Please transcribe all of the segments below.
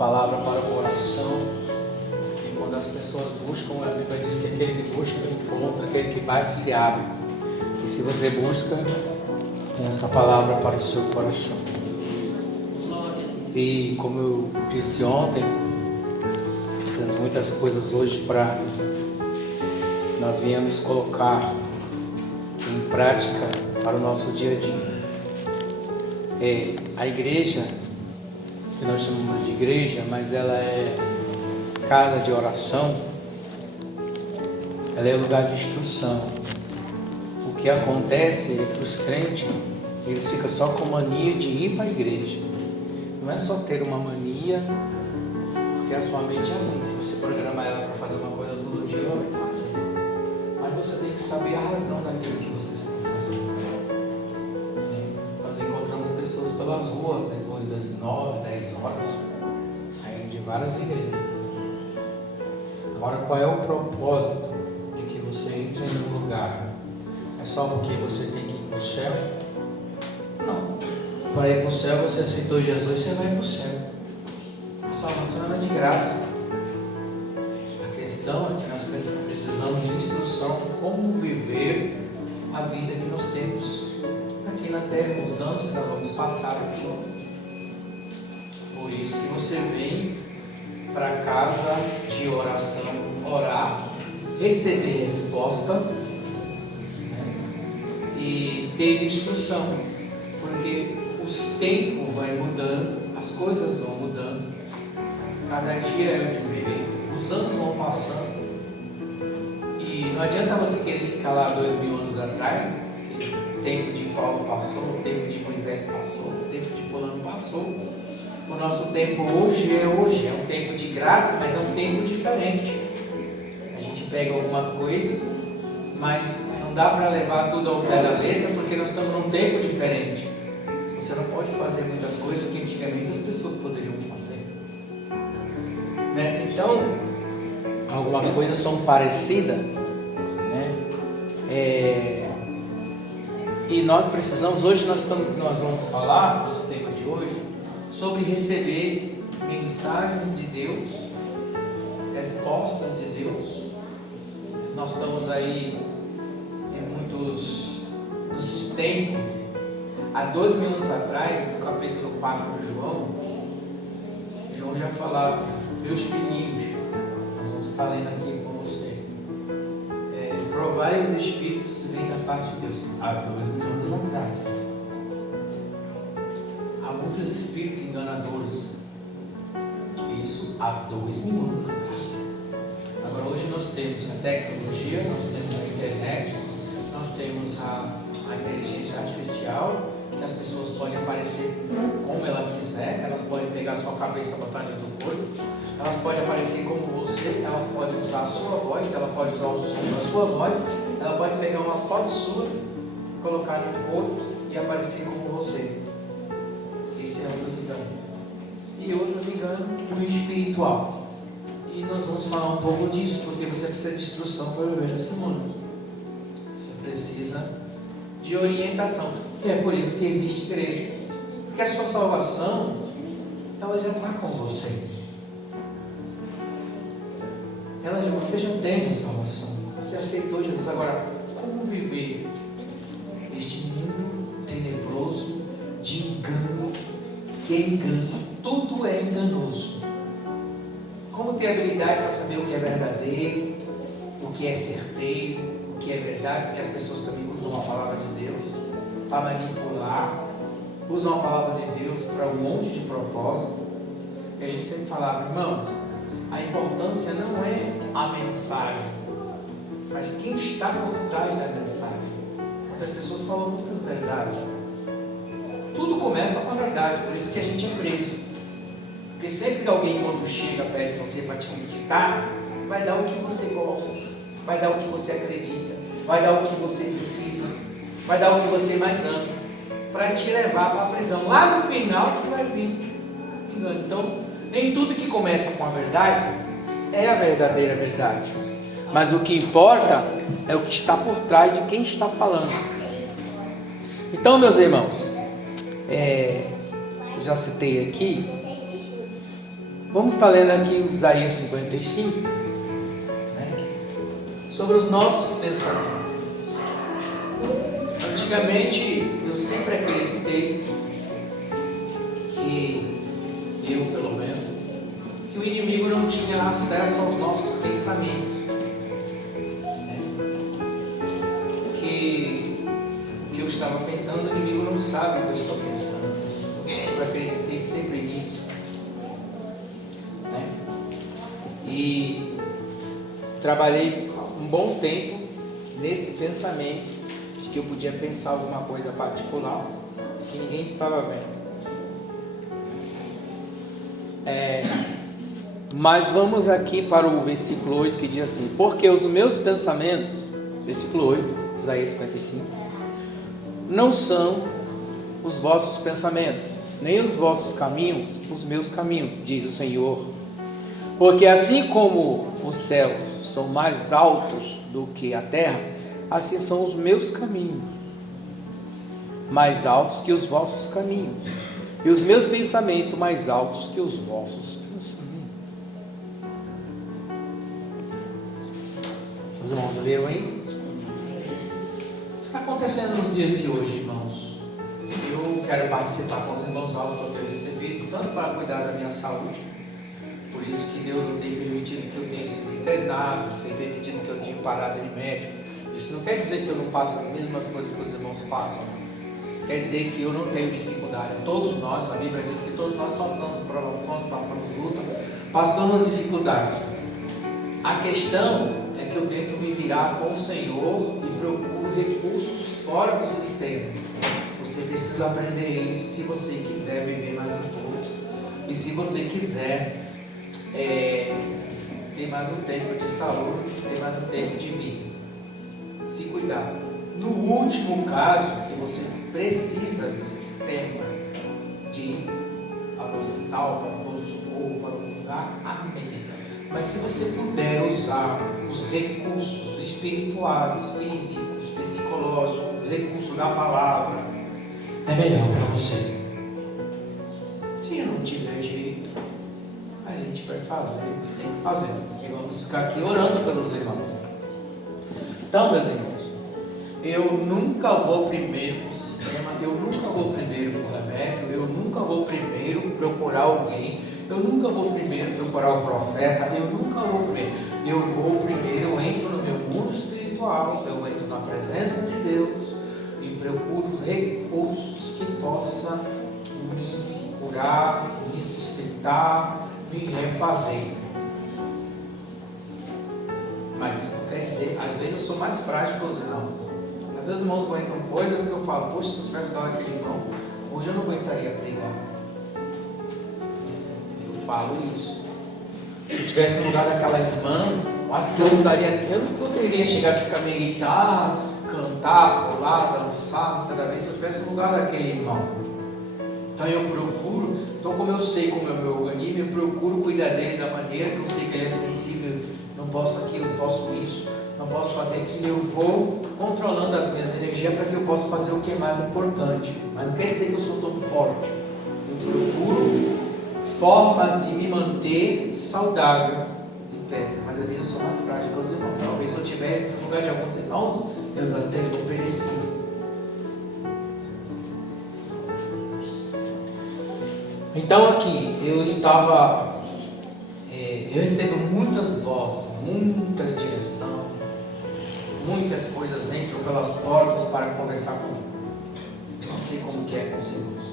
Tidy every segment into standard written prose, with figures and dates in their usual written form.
palavra para o coração. E quando as pessoas buscam, a Bíblia diz que aquele que busca encontra, aquele que bate se abre. E se você busca, tem essa palavra para o seu coração. E como eu disse ontem, temos muitas coisas hoje para nós viemos colocar em prática para o nosso dia a dia. A igreja, que nós chamamos de igreja, mas ela é casa de oração, ela é lugar de instrução. O que acontece é que os crentes, eles ficam só com mania de ir para a igreja. Não é só ter uma mania, porque a sua mente é assim, se você programar ela para fazer uma coisa todo dia, ela vai fazer. Mas você tem que saber a razão daquilo que você está fazendo. Nós encontramos pessoas pelas ruas depois das 9, 10 horas, saindo de várias igrejas. Agora, qual é o propósito de que você entre em um lugar? É só porque você tem que ir para o céu? Não. Para ir para o céu, você aceitou Jesus, você vai para o céu. A salvação é de graça. A questão é que nós precisamos de instrução como viver a vida que nós temos aqui na terra, os anos que nós vamos passar aqui. Por isso que você vem para a casa de oração, orar, receber resposta, né? E ter instrução, porque os tempos vão mudando, as coisas vão mudando, cada dia é de um jeito, os anos vão passando, e não adianta você querer ficar lá 2000 anos atrás, que o tempo de Paulo passou, o tempo de Moisés passou, o tempo de fulano passou. O nosso tempo hoje, é um tempo de graça, mas é um tempo diferente. A gente pega algumas coisas, mas não dá para levar tudo ao pé da letra, porque nós estamos num tempo diferente. Você não pode fazer muitas coisas que antigamente as pessoas poderiam fazer, né? Então, algumas coisas são parecidas, né? E nós precisamos, hoje nós vamos falar, nosso tema de hoje, sobre receber mensagens de Deus, respostas de Deus. Nós estamos aí em nesses tempos. Há 2000 anos atrás, no capítulo 4 de João já falava: meus filhinhos, nós vamos estar lendo aqui com você, provai os espíritos que vêm da parte de Deus. Há 2000 anos atrás. Há muitos espíritos enganadores. Isso há 2000 anos atrás. Agora, hoje nós temos a tecnologia, nós temos a internet, nós temos a inteligência artificial, que as pessoas podem aparecer como ela quiser, elas podem pegar a sua cabeça e botar dentro do corpo, elas podem aparecer como você, elas podem usar a sua voz, ela pode usar o som da sua voz, ela pode pegar uma foto sua, colocar no corpo e aparecer como você. Esse é um dos enganos. E outros enganos no espiritual. E nós vamos falar um pouco disso, porque você precisa de instrução para viver nesse mundo. Você precisa de orientação. E é por isso que existe igreja. Porque a sua salvação, ela já está com você. Você já tem a salvação. Você aceitou Jesus. Agora, como viver este mundo tenebroso de engano, que é engano? Tudo é enganoso. Como ter habilidade para saber o que é verdadeiro, o que é certeiro, o que é verdade, porque as pessoas também usam a palavra de Deus para manipular, usam a palavra de Deus para um monte de propósito. E a gente sempre falava: irmãos, a importância não é a mensagem, mas quem está por trás da mensagem. Muitas pessoas falam muitas verdades. Tudo começa com a verdade, por isso que a gente é preso. Porque sempre que alguém, quando chega perto de você para te conquistar, vai dar o que você gosta, vai dar o que você acredita, vai dar o que você precisa, vai dar o que você mais ama, para te levar para a prisão. Lá no final que vai vir engano. Então, nem tudo que começa com a verdade é a verdadeira verdade. Mas o que importa é o que está por trás de quem está falando. Então, meus irmãos, já citei aqui Vamos estar lendo aqui o Isaías 55, né? Sobre os nossos pensamentos. Antigamente, eu sempre acreditei que, eu pelo menos, que o inimigo não tinha acesso aos nossos pensamentos, né? Que eu estava pensando, o inimigo não sabe o que eu estou pensando. Eu acreditei sempre nisso, né? E trabalhei um bom tempo nesse pensamento de que eu podia pensar alguma coisa particular que ninguém estava vendo. Mas vamos aqui para o versículo 8, que diz assim: porque os meus pensamentos, versículo 8, Isaías 55, não são os vossos pensamentos, nem os vossos caminhos, os meus caminhos, diz o Senhor. Porque assim como os céus são mais altos do que a terra, assim são os meus caminhos, mais altos que os vossos caminhos, e os meus pensamentos mais altos que os vossos pensamentos. Os irmãos viram aí? O que está acontecendo nos dias de hoje, irmãos? Eu quero participar com os irmãos algo que eu tenho recebido, tanto para cuidar da minha saúde, por isso que Deus não tem permitido que eu tenha sido internado, tem permitido que eu tenha parado de médico. Isso não quer dizer que eu não passo as mesmas coisas que os irmãos passam, quer dizer que eu não tenho dificuldade. Todos nós, a Bíblia diz que todos nós passamos provações, passamos luta, passamos dificuldade. A questão é que eu tento me virar com o Senhor e procuro recursos fora do sistema. Você precisa aprender isso se você quiser viver mais um pouco e se você quiser ter mais um tempo de saúde, ter mais um tempo de vida. Se cuidar. No último caso, que você precisa do sistema de ir ao hospital, para o pronto-socorro, para um lugar, amém. Mas se você puder usar os recursos espirituais, físicos, psicológicos, os recursos da palavra, é melhor para você. Se não tiver jeito, a gente vai fazer o que tem que fazer. E vamos ficar aqui orando pelos irmãos. Então, meus irmãos, eu nunca vou primeiro para o sistema, eu nunca vou primeiro para o remédio, eu nunca vou primeiro procurar alguém, eu nunca vou primeiro procurar o profeta, eu nunca vou primeiro. Eu vou primeiro, eu entro no meu mundo espiritual, eu entro na presença de Deus e procuro recursos que possam me curar, me sustentar, me refazer. Mas isso não quer dizer, às vezes eu sou mais frágil que os irmãos. Às vezes os irmãos aguentam coisas que eu falo, poxa, se eu tivesse dado aquele irmão, hoje eu não aguentaria pregar. Eu falo isso. Se eu tivesse no lugar daquela irmã, acho que eu não poderia chegar aqui com a minha guitarra, cantar, pular, dançar, muitas vezes se eu tivesse no lugar daquele irmão. Então eu procuro, então como eu sei como é o meu organismo, eu procuro cuidar dele da maneira que eu sei que ele é sensível, não posso aquilo, não posso isso, não posso fazer aquilo, eu vou controlando as minhas energias para que eu possa fazer o que é mais importante. Mas não quer dizer que eu sou tão forte. Eu procuro formas de me manter saudável de pé, mas às vezes eu sou mais frágil que os irmãos. Talvez se eu estivesse no lugar de alguns irmãos, eu já teriam perecido. Então aqui eu recebo muitas vozes, muitas direções, muitas coisas entram pelas portas para conversar comigo. Não sei como que é com os irmãos.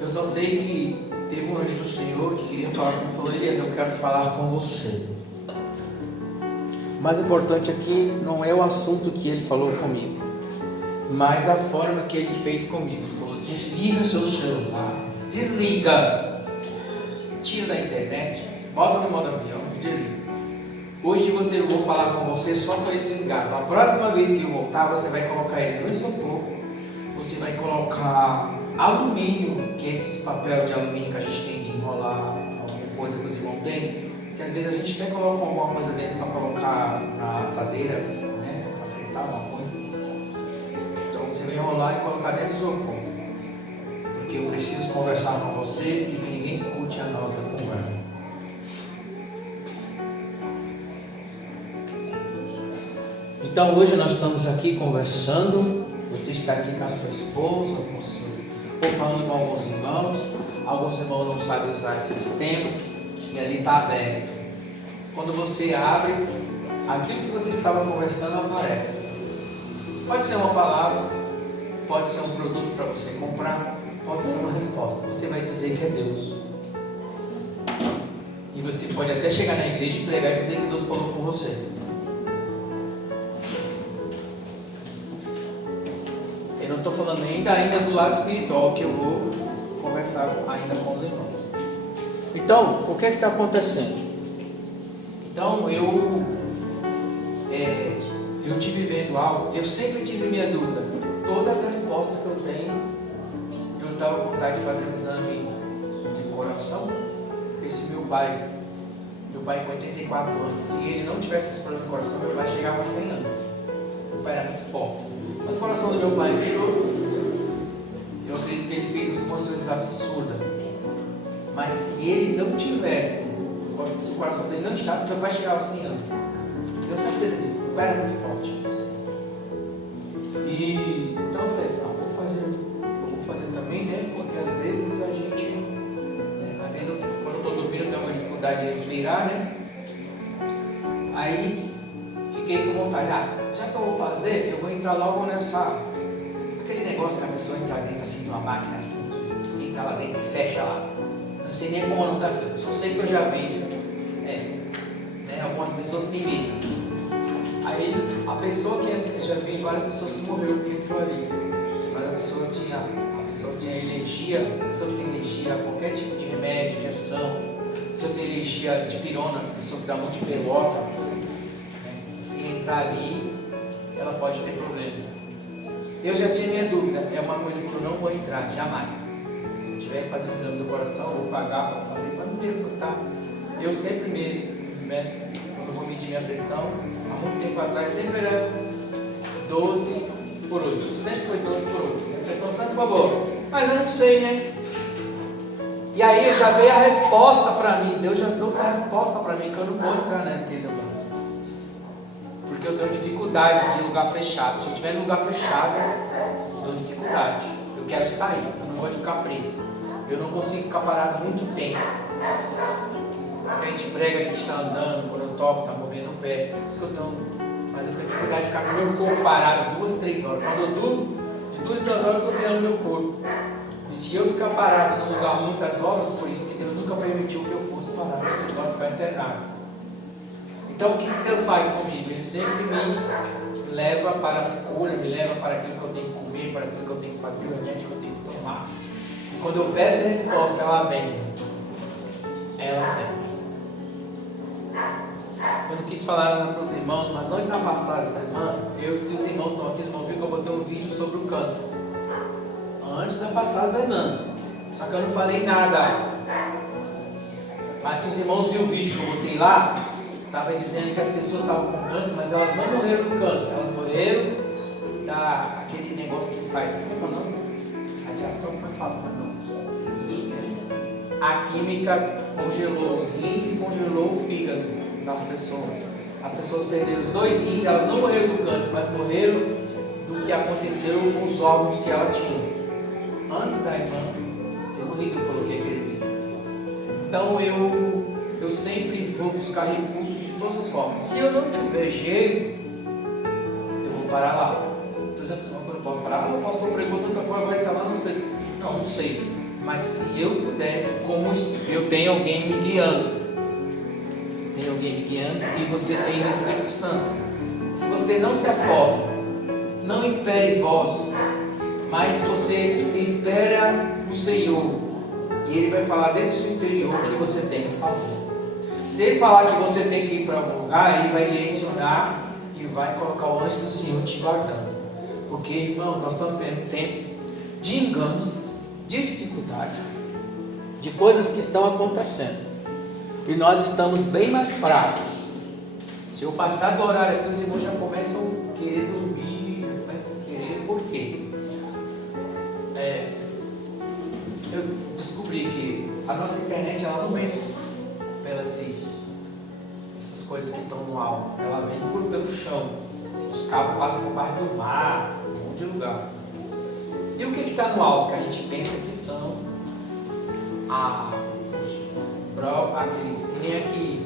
Eu só sei que teve um anjo do Senhor que queria falar comigo, falou: Elias, eu quero falar com você. O mais importante aqui não é o assunto que ele falou comigo, mas a forma que ele fez comigo. Ele falou: desliga seu celular, desliga, tira da internet, bota no modo avião e desliga. Hoje eu vou falar com você só para ele desligar. Na próxima vez que eu voltar, você vai colocar ele no isopor, você vai colocar alumínio, que é esses papel de alumínio que a gente tem de enrolar alguma coisa que os irmãos têm, que às vezes a gente até coloca alguma coisa dentro para colocar na assadeira, né, para fritar alguma coisa. Então você vai enrolar e colocar dentro do isopor, porque eu preciso conversar com você e que ninguém escute a nossa conversa. Então hoje nós estamos aqui conversando. Você está aqui com a sua esposa, ou falando com alguns irmãos. Alguns irmãos não sabem usar esse sistema e ali está aberto. Quando você abre, aquilo que você estava conversando aparece. Pode ser uma palavra, pode ser um produto para você comprar, pode ser uma resposta. Você vai dizer que é Deus. E você pode até chegar na igreja e pregar e dizer que Deus falou com você. Eu não estou falando ainda do lado espiritual, que eu vou conversar ainda com os irmãos. Então, o que é que está acontecendo? Então, eu tive vendo algo, eu sempre tive minha dúvida. Todas as respostas que eu tenho, eu estava com vontade de fazer um exame de coração. Esse meu pai com 84 anos, se ele não tivesse esse problema de coração, meu pai chegava a 100 anos. Meu pai era muito forte. Mas o coração do meu pai inchou. Eu acredito que ele fez as coisas absurdas. Mas se ele não tivesse, se o coração dele não tivesse, meu pai chegava a 100 anos. Eu tenho certeza disso. Meu pai era muito forte. E então eu falei assim, eu vou fazer também, né? Porque às vezes a gente, às vezes quando eu estou dormindo eu tenho uma dificuldade de respirar, né? Aí fiquei com vontade, já que eu vou fazer, eu vou entrar logo aquele negócio que a pessoa entra dentro assim de uma máquina assim, que você entra lá dentro e fecha lá. Não sei nem como é o nome daquilo, só sei que eu já vi, algumas pessoas têm medo. Aí a pessoa que entra, eu já vi várias pessoas que morreram que entrou ali, mas a pessoa tinha alergia, a pessoa que tem alergia a qualquer tipo de remédio, injeção, a pessoa que tem alergia de pirona, a pessoa que dá um monte de pelota, se entrar ali, ela pode ter problema. Eu já tinha minha dúvida, é uma coisa que eu não vou entrar, jamais. Se eu tiver que fazer um exame do coração, eu vou pagar para fazer, para não me perguntar. Eu sempre quando eu vou medir minha pressão, há muito tempo atrás, sempre era 12 por 8. Sempre foi 12 por 8. Minha pressão sempre foi boa. Mas eu não sei, né? E aí já veio a resposta para mim. Deus já trouxe a resposta para mim, que eu não vou entrar naquele lugar. Porque eu tenho dificuldade de lugar fechado. Se eu estiver em lugar fechado, eu tenho dificuldade. Eu quero sair, eu não gosto de ficar preso. Eu não consigo ficar parado muito tempo. A gente prega, a gente está andando, quando eu toco, está movendo o pé, escutando. Mas eu tenho dificuldade de ficar com o meu corpo parado 2, 3 horas. Quando eu durmo, de 2 em 2 horas eu estou virando meu corpo. E se eu ficar parado num lugar muitas horas, por isso que Deus nunca permitiu que eu fosse parado, eu estou ficar internado. Então o que Deus faz comigo? Ele sempre me leva para as curas, me leva para aquilo que eu tenho que comer, para aquilo que eu tenho que fazer, o remédio que eu tenho que tomar. E quando eu peço a resposta, ela vem. Ela vem. Eu não quis falar nada para os irmãos, mas antes da passagem da irmã, se os irmãos estão aqui, eles vão ver que eu botei um vídeo sobre o câncer. Antes da passagem da irmã. Só que eu não falei nada. Mas se os irmãos viram o vídeo que eu botei lá, estava dizendo que as pessoas estavam com câncer, mas elas não morreram do câncer, elas morreram daquele negócio que faz, como é o nome? Radiação, como é que fala? Não. A química congelou os rins e congelou o fígado das pessoas. As pessoas perderam os 2 rins, elas não morreram do câncer, mas morreram do que aconteceu com os órgãos que ela tinha. Antes da irmã ter morrido, eu coloquei aquele vídeo. Então eu sempre vou buscar recursos de todas as formas. Se eu não tiver jeito, eu vou parar lá. Estou dizendo que eu não posso parar lá, eu posso estar pregando tanta coisa, agora ele está lá no espelho. Não sei. Mas se eu puder, como eu tenho alguém me guiando. Tem alguém me guiando e você tem o Espírito Santo. Se você não se afoga, não espere vós, mas você espera o Senhor. E Ele vai falar dentro do seu interior o que você tem que fazer. Se Ele falar que você tem que ir para algum lugar, Ele vai direcionar e vai colocar o anjo do Senhor te guardando. Porque, irmãos, nós estamos vivendo tempo de engano, de dificuldade, de coisas que estão acontecendo. E nós estamos bem mais fracos. Se eu passar do horário aqui, os irmãos já começam a querer dormir, já começam a querer. Por quê? Eu descobri que a nossa internet ela não vem pelas essas coisas que estão no alto, ela vem pelo chão. Os cabos passam por baixo do mar, um monte de lugar. E o que está no alto? Que a gente pensa que são aqueles, que nem aqui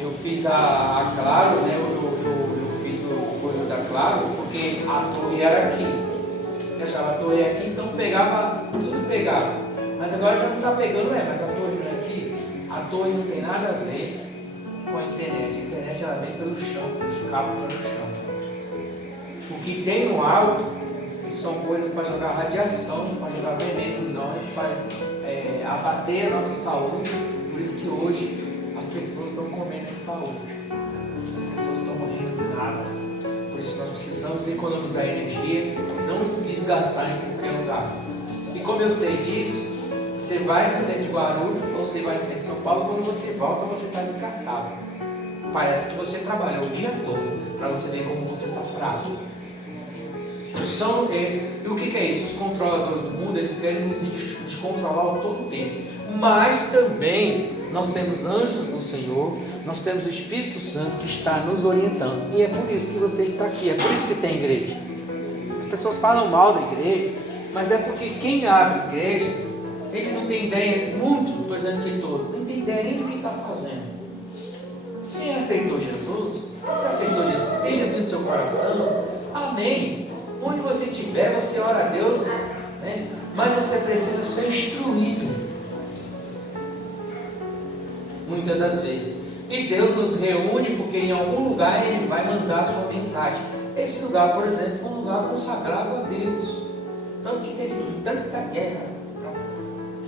eu fiz a Claro, né? Eu fiz o coisa da Claro, porque a torre era aqui. Eu achava a torre aqui, então pegava, tudo pegava. Mas agora já não está pegando, mas a torre não é aqui. A torre não tem nada a ver com a internet. A internet ela vem pelo chão, pelos cabos pelo chão. O que tem no alto são coisas para jogar radiação, para jogar veneno em nós, para abater a nossa saúde. Por isso que hoje as pessoas estão comendo em saúde. As pessoas estão morrendo de nada. Por isso nós precisamos economizar energia, não se desgastar em qualquer lugar. E como eu sei disso, você vai no centro de Guarulhos ou você vai no centro de São Paulo, quando você volta você está desgastado. Parece que você trabalhou o dia todo, para você ver como você está fraco. E o que é isso? Os controladores do mundo, eles querem nos controlar todo o tempo. Mas também nós temos anjos do Senhor, nós temos o Espírito Santo que está nos orientando. E é por isso que você está aqui, é por isso que tem igreja. As pessoas falam mal da igreja, mas é porque quem abre igreja, ele não tem ideia, muito, estou dizendo que todo, não tem ideia nem do que está fazendo. Quem aceitou Jesus? Você aceitou Jesus? Tem Jesus no seu coração? Amém. Onde você estiver, você ora a Deus, né? Mas você precisa ser instruído. Muitas das vezes. E Deus nos reúne porque em algum lugar Ele vai mandar a sua mensagem. Esse lugar, por exemplo, foi um lugar consagrado a Deus. Tanto que teve tanta guerra.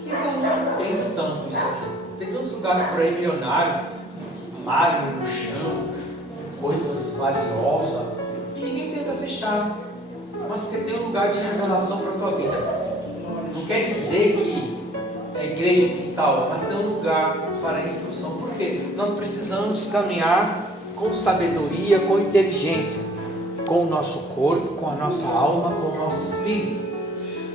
Que eu não entendo tanto isso aqui. Tem tantos lugares por aí milionários, mármore no chão, coisas valiosas, e ninguém tenta fechar. Mas porque tem um lugar de revelação para a tua vida. Não quer dizer que é a igreja que salva, mas tem um lugar para a instrução. Por quê? Nós precisamos caminhar com sabedoria, com inteligência, com o nosso corpo, com a nossa alma, com o nosso espírito.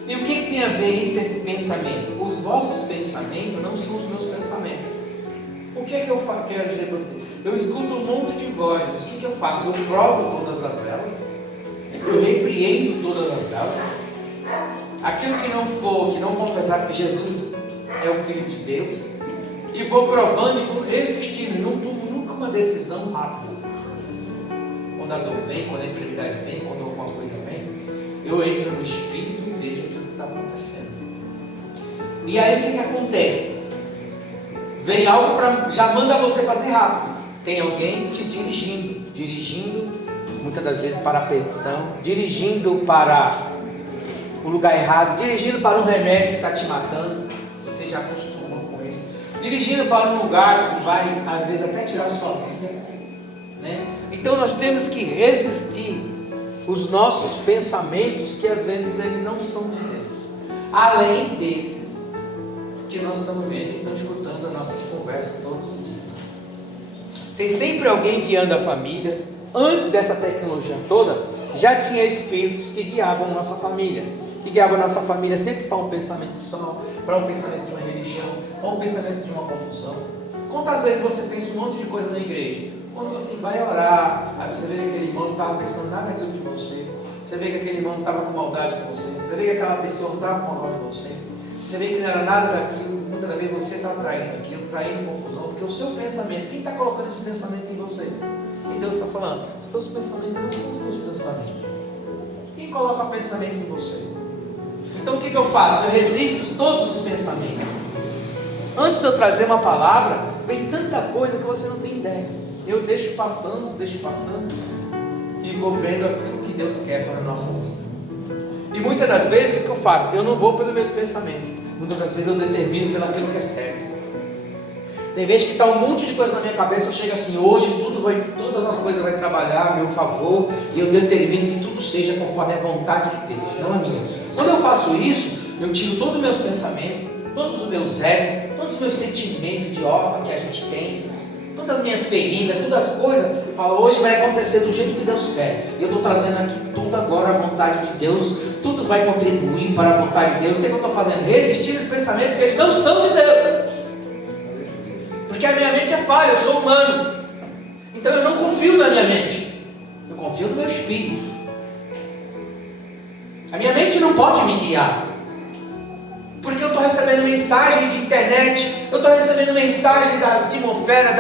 E o que tem a ver isso, esse pensamento? Os vossos pensamentos não são os meus pensamentos. O que é que eu quero dizer para você? Eu escuto um monte de vozes. O que eu faço? Eu provo todas as elas. Eu repreendo todas as elas. Aquilo que não for, que não confessar que Jesus é o Filho de Deus, e vou provando e vou resistindo. Não tomo nunca uma decisão rápida. Quando a dor vem, quando a enfermidade vem, quando alguma coisa vem, eu entro no Espírito e vejo aquilo que está acontecendo. E aí o que acontece? Vem algo para, já manda você fazer rápido. Tem alguém te dirigindo muitas das vezes para a perdição, dirigindo para o lugar errado, dirigindo para um remédio que está te matando, você já acostumou com ele, dirigindo para um lugar que vai às vezes até tirar a sua vida, né? Então nós temos que resistir os nossos pensamentos, que às vezes eles não são de Deus, além desses que nós estamos vendo, que estão escutando as nossas conversas todos os dias. Tem sempre alguém guiando a família. Antes dessa tecnologia toda, já tinha espíritos que guiavam a nossa família, sempre para um pensamento só, para um pensamento de uma religião, para um pensamento de uma confusão. Quantas vezes você pensa um monte de coisa na igreja? Quando você vai orar, aí você vê que aquele irmão não estava pensando nada daquilo de você, você vê que aquele irmão não estava com maldade com você, você vê que aquela pessoa não estava com maldade com você, você vê que não era nada daquilo, muitas das vezes você está traindo aquilo, traindo confusão, porque o seu pensamento, quem está colocando esse pensamento em você? E Deus está falando, os teus pensamentos não são os meus pensamentos. Quem coloca pensamento em você? Então o que eu faço? Eu resisto todos os pensamentos. Antes de eu trazer uma palavra, vem tanta coisa que você não tem ideia. Eu deixo passando, e vou vendo aquilo que Deus quer para a nossa vida. E muitas das vezes o que eu faço? Eu não vou pelos meus pensamentos. Muitas das vezes eu determino pelo aquilo que é certo. Tem vezes que está um monte de coisa na minha cabeça, eu chego assim, hoje todas as coisas vão trabalhar a meu favor, e eu determino que tudo seja conforme a vontade de Deus, não a minha. Quando eu faço isso, eu tiro todos os meus pensamentos, todos os meus egos, todos os meus sentimentos de órfã que a gente tem, todas as minhas feridas, todas as coisas, eu falo, hoje vai acontecer do jeito que Deus quer. E eu estou trazendo aqui tudo agora a vontade de Deus, tudo vai contribuir para a vontade de Deus. O que eu estou fazendo? Resistir aos pensamentos que eles não são de Deus. Porque a minha mente é falha, eu sou humano. Então eu não confio na minha mente, eu confio no meu espírito. A minha mente não pode me guiar, porque eu estou recebendo mensagem de internet, eu estou recebendo mensagem da atmosfera,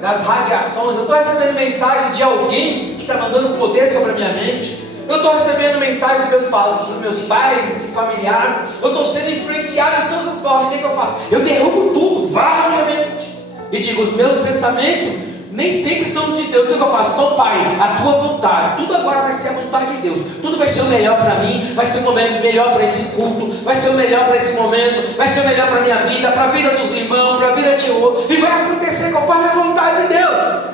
das radiações, eu estou recebendo mensagem de alguém que está mandando poder sobre a minha mente, eu estou recebendo mensagem dos meus pais, de familiares, eu estou sendo influenciado de todas as formas. O que eu faço? Eu derrubo tudo, varro a minha mente e digo: os meus pensamentos nem sempre são de Deus. O que eu faço? Então, Pai, a tua vontade, tudo agora vai ser a vontade de Deus, tudo vai ser o melhor para mim, vai ser o melhor para esse culto, vai ser o melhor para esse momento, vai ser o melhor para a minha vida, para a vida dos irmãos, para a vida de outro, e vai acontecer conforme a vontade de Deus.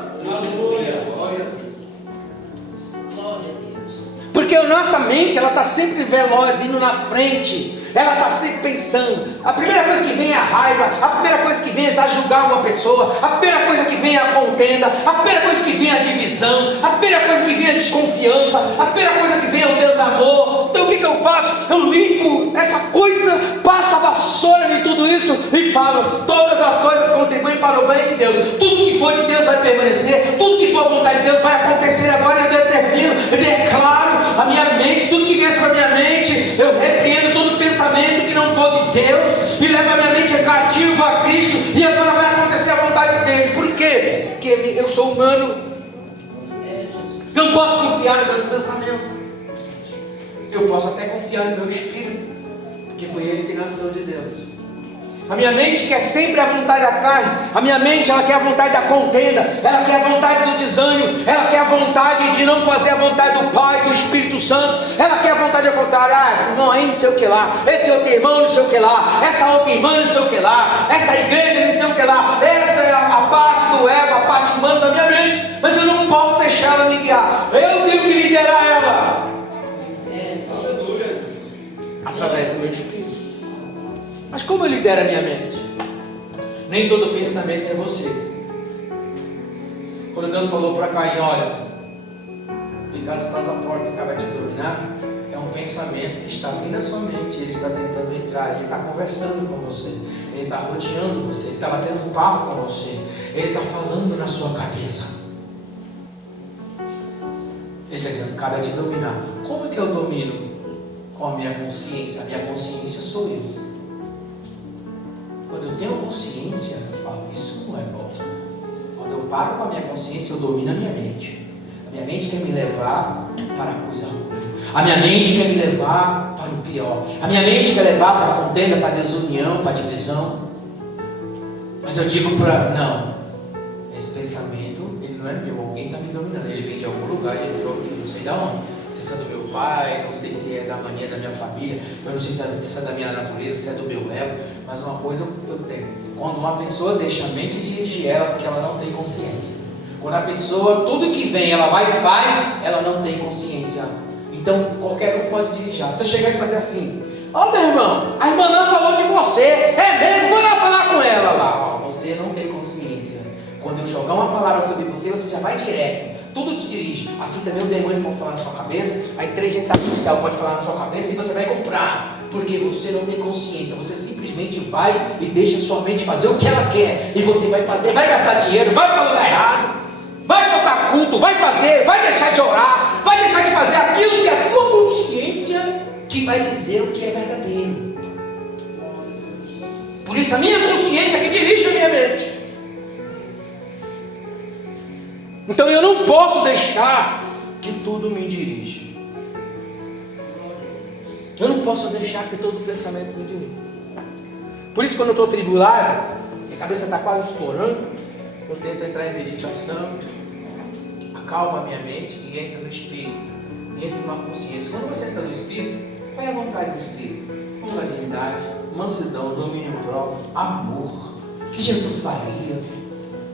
Porque a nossa mente, ela está sempre veloz, indo na frente, ela está sempre pensando. A primeira coisa que vem é a raiva, a primeira coisa que vem é julgar uma pessoa, a primeira coisa que vem é a contenda, a primeira coisa que vem é a divisão, a primeira coisa que vem é a desconfiança, a primeira coisa que vem é o desamor. Então o que eu faço? Eu limpo essa coisa, passo a vassoura em tudo isso e falo: todas as coisas contribuem para o bem de Deus, tudo que for de Deus vai permanecer, tudo que for a vontade de Deus vai acontecer agora. Eu determino, eu declaro a minha mente, tudo que vier sobre a minha mente, eu repreendo todo pensamento que não for de Deus e levo a minha mente cativa a Cristo, e agora vai acontecer a vontade dele. Por quê? Porque eu sou humano, não posso confiar nos meus pensamentos, eu posso até confiar no meu espírito, porque foi ele que nasceu de Deus. A minha mente quer sempre a vontade da carne, a minha mente ela quer a vontade da contenda, ela quer a vontade do desânimo, ela quer a vontade de não fazer a vontade do Pai, do Espírito Santo, ela quer a vontade de contrária. Esse irmão aí não sei o que lá, esse outro irmão não sei o que lá, essa outra irmã não sei o que lá, essa igreja não sei o que lá. Essa é a parte do ego, a parte humana da minha mente, mas eu não posso deixar ela me guiar, eu tenho que liderar ela através do meu espírito. Mas como eu lidero a minha mente? Nem todo pensamento é você. Quando Deus falou para Caim: olha, o pecado está à porta, acaba de dominar, é um pensamento que está vindo à sua mente, ele está tentando entrar, ele está conversando com você, ele está rodeando você, ele está batendo um papo com você, ele está falando na sua cabeça, ele está dizendo: cabe de dominar. Como é que eu domino? Com a minha consciência. A minha consciência sou eu. Quando eu tenho consciência, eu falo: isso não é bom. Quando eu paro com a minha consciência, eu domino a minha mente. A minha mente quer me levar para a coisa ruim, a minha mente quer me levar para o pior, a minha mente quer levar para a contenda, para a desunião, para a divisão. Mas eu digo não, esse pensamento, ele não é meu, alguém está me dominando, ele vem de algum lugar, ele entrou aqui, não sei de onde. Se isso é do meu pai, não sei se é da mania da minha família, eu não sei se é da minha natureza, se é do meu ego, mas uma coisa eu tenho: quando uma pessoa deixa a mente dirigir ela, porque ela não tem consciência. Quando a pessoa, tudo que vem, ela vai e faz, ela não tem consciência. Então qualquer um pode dirigir. Se eu chegar e fazer assim: ó, meu irmão, a irmã não falou de você, é mesmo, vou lá falar com ela lá. Ó, você não tem consciência. Quando eu jogar uma palavra sobre você, você já vai direto, tudo te dirige. Assim também o demônio pode falar na sua cabeça, a inteligência artificial pode falar na sua cabeça, e você vai comprar, porque você não tem consciência. Você simplesmente vai e deixa a sua mente fazer o que ela quer, e você vai fazer, vai gastar dinheiro, vai para o lugar errado, vai faltar culto, vai fazer, vai deixar de orar, vai deixar de fazer aquilo que é a tua consciência que vai dizer o que é verdadeiro. Por isso a minha consciência que dirige a minha mente. Então eu não posso deixar que tudo me dirija. Eu não posso deixar que todo pensamento me dirija. Por isso, quando eu estou tribulado, minha cabeça está quase estourando, eu tento entrar em meditação, acalma a minha mente e entra no Espírito, entra numa consciência. Quando você entra no Espírito, qual é a vontade do Espírito? Longanimidade, mansidão, domínio próprio, amor. O que Jesus faria?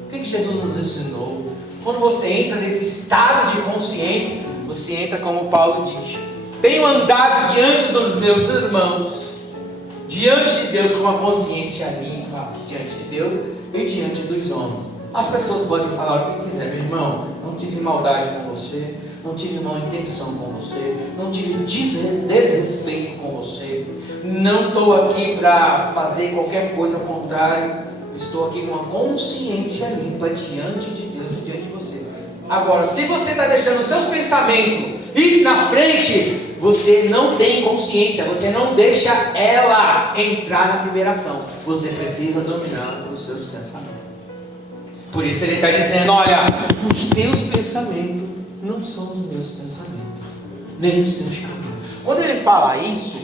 O que Jesus nos ensinou? Quando você entra nesse estado de consciência, você entra como Paulo diz: tenho andado diante dos meus irmãos, diante de Deus, com a consciência limpa, diante de Deus e diante dos homens. As pessoas podem falar o que quiser: meu irmão, não tive maldade com você, não tive má intenção com você, não tive desrespeito com você, não estou aqui para fazer qualquer coisa contrária, estou aqui com a consciência limpa diante de Deus e diante de você. Agora, se você está deixando os seus pensamentos ir na frente, você não tem consciência, você não deixa ela entrar na primeira ação. Você precisa dominar os seus pensamentos. Por isso ele está dizendo: olha, os teus pensamentos não são os meus pensamentos, nem os teus caminhos. Quando ele fala isso,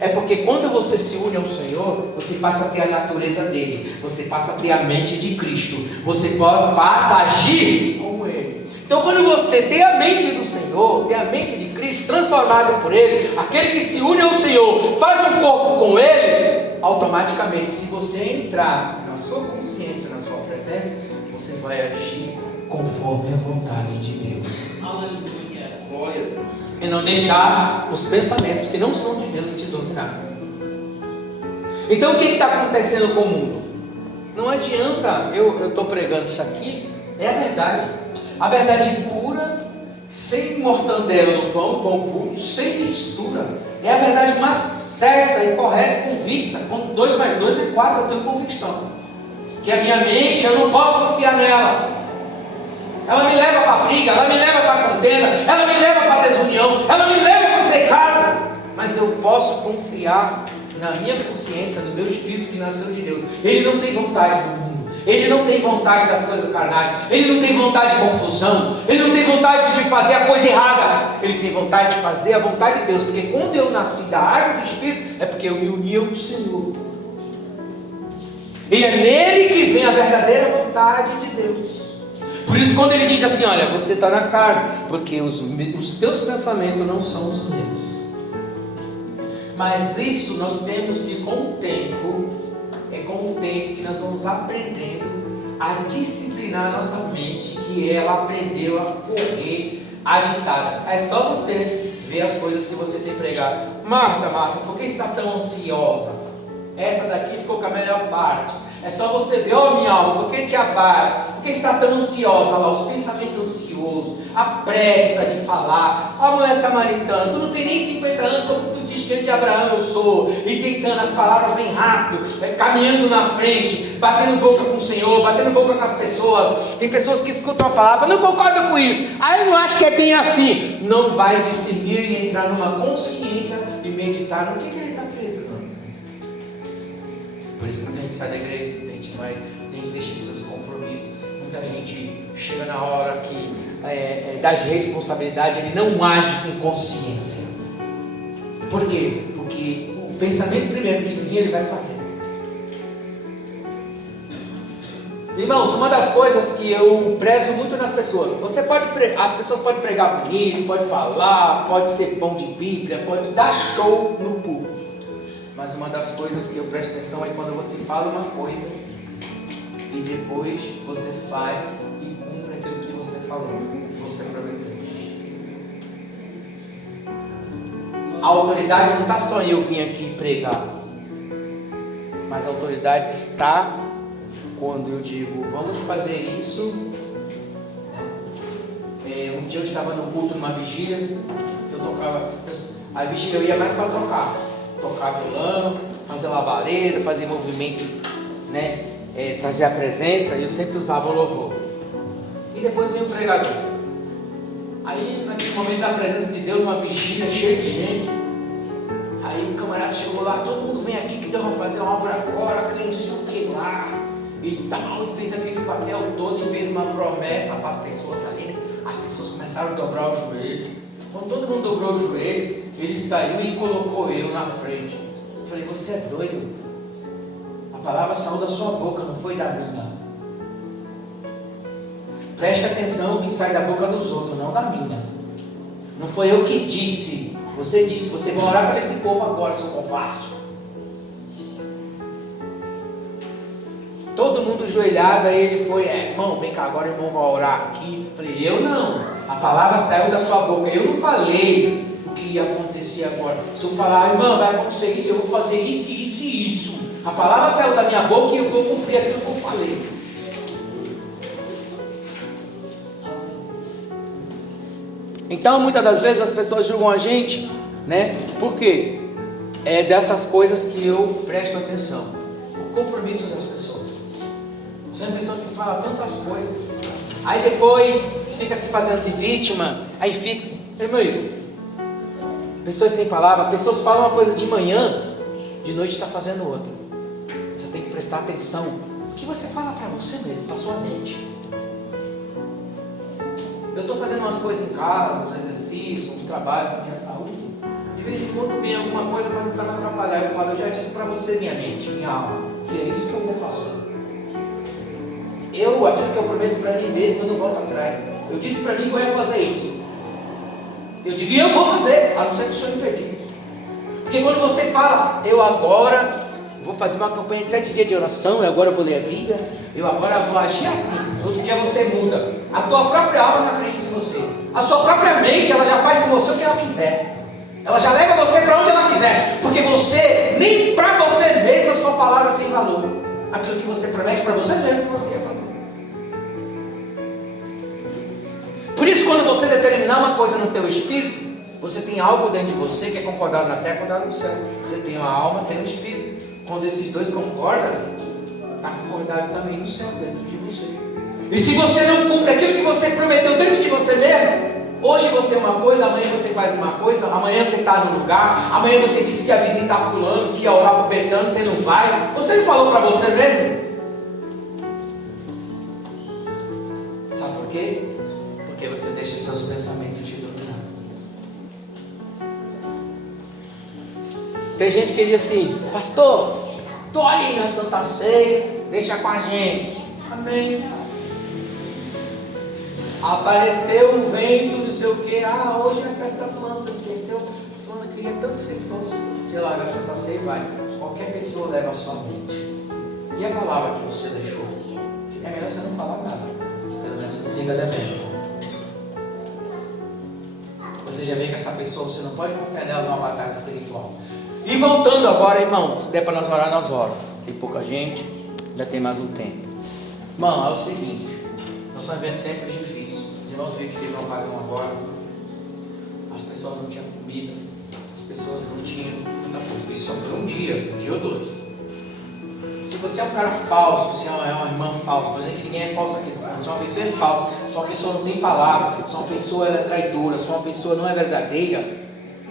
é porque quando você se une ao Senhor, você passa a ter a natureza dele, você passa a ter a mente de Cristo, você passa a agir como ele. Então, quando você tem a mente do Senhor, tem a mente de Cristo, transformado por ele, aquele que se une ao Senhor, faz um corpo com ele, automaticamente, se você entrar na sua consciência, na sua presença, você vai agir conforme a vontade de Deus. E não deixar os pensamentos que não são de Deus te dominar. Então, o que está acontecendo com o mundo? Não adianta eu estou pregando isso aqui, é a verdade. A verdade pura, sem mortandela no pão, pão puro, sem mistura. É a verdade mais certa e correta e convicta. Com 2 mais 2 é 4, eu tenho convicção. Que a minha mente, eu não posso confiar nela. Ela me leva para a briga, ela me leva para a contenda, ela me leva para a desunião, ela me leva para o pecado. Mas eu posso confiar na minha consciência, no meu espírito que nasceu de Deus. Ele não tem vontade do mundo, ele não tem vontade das coisas carnais, ele não tem vontade de confusão, ele não tem vontade de fazer a coisa errada, ele tem vontade de fazer a vontade de Deus. Porque quando eu nasci da água do Espírito, é porque eu me uni ao Senhor. E é nele que vem a verdadeira vontade de Deus. Por isso, quando ele diz assim: olha, você está na carne, porque os teus pensamentos não são os meus. Mas isso nós temos que, com o tempo, é com o tempo que nós vamos aprendendo a disciplinar a nossa mente, que ela aprendeu a correr agitada. É só você ver as coisas que você tem pregado. Marta, por que está tão ansiosa? Essa daqui ficou com a melhor parte. É só você ver: ó, minha alma, por que te abate? Por que está tão ansiosa lá? Os pensamentos ansiosos, a pressa de falar. Ó, mulher samaritana, tu não tem nem 50 anos, como tu diz diante de Abraão eu sou. E tentando, as palavras vêm rápido, caminhando na frente, batendo boca com o Senhor, batendo boca com as pessoas. Tem pessoas que escutam a palavra: não concordo com isso, eu não acho que é bem assim. Não vai discernir e entrar numa consciência e meditar no que ele está pregando. Por isso que muita gente sai da igreja, muita gente deixa de seus compromissos, muita gente chega na hora que das responsabilidades, ele não age com consciência. Por quê? Porque o pensamento primeiro que vinha, ele vai fazer. Irmãos, uma das coisas que eu prezo muito nas pessoas, as pessoas podem pregar bonito, pode falar, pode ser bom de Bíblia, pode dar show no público. Mas uma das coisas que eu presto atenção é quando você fala uma coisa e depois você faz e cumpre aquilo que você falou, que você prometeu. A autoridade não está só em eu vim aqui pregar, mas a autoridade está quando eu digo: vamos fazer isso. Um dia eu estava no culto, numa vigília, eu tocava, a vigília eu ia mais para tocar violão, fazer labareda, fazer movimento, né? Trazer a presença, e eu sempre usava o louvor. E depois veio o pregador. Aí, naquele momento da presença de Deus, uma vigília cheia de gente. Aí o camarada chegou lá: todo mundo vem aqui que Deus vai fazer uma obra agora, que não sei o que lá, e tal. E fez aquele papel todo e fez uma promessa para as pessoas ali, né? As pessoas começaram a dobrar o joelho. Quando todo mundo dobrou o joelho, ele saiu e colocou eu na frente. Eu falei: você é doido? A palavra saiu da sua boca, não foi da minha. Preste atenção o que sai da boca dos outros, não da minha. Não foi eu que disse. Você disse: você vai orar para esse povo agora, seu covarde. Todo mundo ajoelhado, aí ele foi: irmão, vem cá agora, irmão, vai orar aqui. Eu falei: eu não. A palavra saiu da sua boca. Eu não falei o que ia acontecer agora. Se eu falar: irmão, vai acontecer isso, eu vou fazer isso, isso e isso. A palavra saiu da minha boca e eu vou cumprir aquilo que eu falei. Então, muitas das vezes as pessoas julgam a gente, né? Por quê? É dessas coisas que eu presto atenção. O compromisso das pessoas. Você é uma pessoa que fala tantas coisas. Aí depois fica se fazendo de vítima, aí fica, meu amigo, pessoas sem palavra, pessoas falam uma coisa de manhã, de noite está fazendo outra. Você tem que prestar atenção. O que você fala para você mesmo, para sua mente. Eu estou fazendo umas coisas em casa, uns exercícios, uns trabalhos para minha saúde. De vez em quando vem alguma coisa para tentar me atrapalhar. Eu falo, eu já disse para você, minha mente, minha alma, que é isso que eu vou fazer. Aquilo que eu prometo para mim mesmo, eu não volto atrás. Eu disse para mim que eu ia fazer isso. Eu digo, e eu vou fazer, a não ser que o Senhor me pedir. Porque quando você fala, eu agora vou fazer uma campanha de 7 dias de oração, eu agora vou ler a Bíblia, eu agora vou agir assim. Outro dia você muda. A tua própria alma não acredita em você. A sua própria mente, ela já faz com você o que ela quiser. Ela já leva você para onde ela quiser. Porque você, nem para você mesmo, a sua palavra tem valor. Aquilo que você promete para você mesmo que você quer fazer. Por isso, quando você determinar uma coisa no teu espírito, você tem algo dentro de você que é concordado na terra, concordado no céu. Você tem uma alma, tem um espírito. Quando esses dois concordam, está concordado também no céu, dentro de você. E se você não cumpre aquilo que você prometeu dentro de você mesmo, hoje você é uma coisa, amanhã você faz uma coisa, amanhã você está no lugar, amanhã você disse que ia visitar fulano, que ia orar para o Betano, você não vai. Você não falou para você mesmo? Sabe por quê? Porque você deixa seus pensamentos te dominar. Tem gente que diz assim, pastor, estou aí na Santa Ceia, deixa com a gente. Amém. Apareceu um vento, não sei o que. Hoje é a festa da fulana, você esqueceu? A fulana queria tanto que você fosse. Você larga a Santa Ceia e vai. Qualquer pessoa leva a sua mente. E a palavra que você deixou? É melhor você não falar nada. Pelo menos você não fica devendo. Você já vê que essa pessoa, você não pode confiar nela numa batalha espiritual. E voltando agora, irmão, se der para nós orar, nós oramos. Tem pouca gente, ainda tem mais um tempo. Irmão, é o seguinte, nós estamos vivendo tempos difíceis. Os irmãos viram que teve um apagão agora. As pessoas não tinham comida, as pessoas não tinham muita coisa. Isso só foi um dia ou dois. Se você é um cara falso, se é uma irmã falsa, por exemplo, que ninguém é falso aqui, se uma pessoa é falsa, se uma pessoa não tem palavra, se uma pessoa é traidora, se uma pessoa não é verdadeira,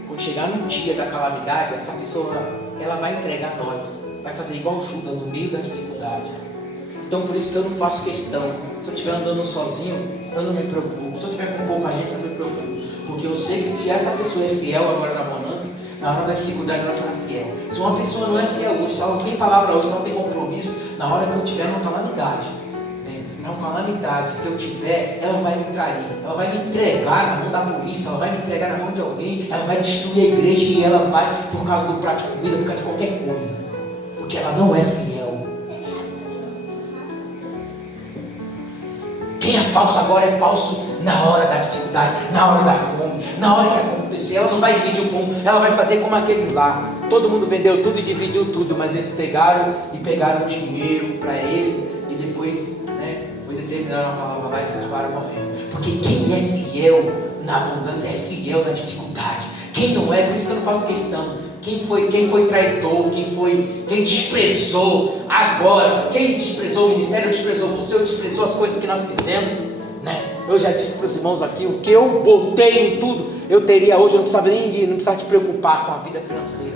quando chegar no dia da calamidade, essa pessoa, ela vai entregar nós, vai fazer igual Judas no meio da dificuldade. Então por isso que eu não faço questão. Se eu estiver andando sozinho, eu não me preocupo. Se eu estiver com pouca gente, eu não me preocupo, porque eu sei que se essa pessoa é fiel agora na bonança, na hora da dificuldade ela será fiel. Se uma pessoa não é fiel hoje, se ela não tem palavra hoje, se ela não tem compromisso, na hora que eu tiver uma calamidade, na calamidade que eu tiver, ela vai me trair, ela vai me entregar na mão da polícia, ela vai me entregar na mão de alguém, ela vai destruir a igreja e ela vai, por causa do prato de comida, por causa de qualquer coisa, porque ela não é fiel. Quem é falso agora é falso na hora da dificuldade, na hora da fome, na hora que acontecer. Ela não vai dividir o pão, ela vai fazer como aqueles lá. Todo mundo vendeu tudo e dividiu tudo, mas eles pegaram o dinheiro para eles e depois, foi determinada uma palavra lá e eles acabaram morrendo. Porque quem é fiel na abundância é fiel na dificuldade. Quem não é, por isso que eu não faço questão. Quem foi traidor, quem desprezou agora, quem desprezou o ministério, desprezou você, ou desprezou as coisas que nós fizemos, Eu já disse para os irmãos aqui, o que eu botei em tudo, eu teria hoje, eu não precisava te preocupar com a vida financeira.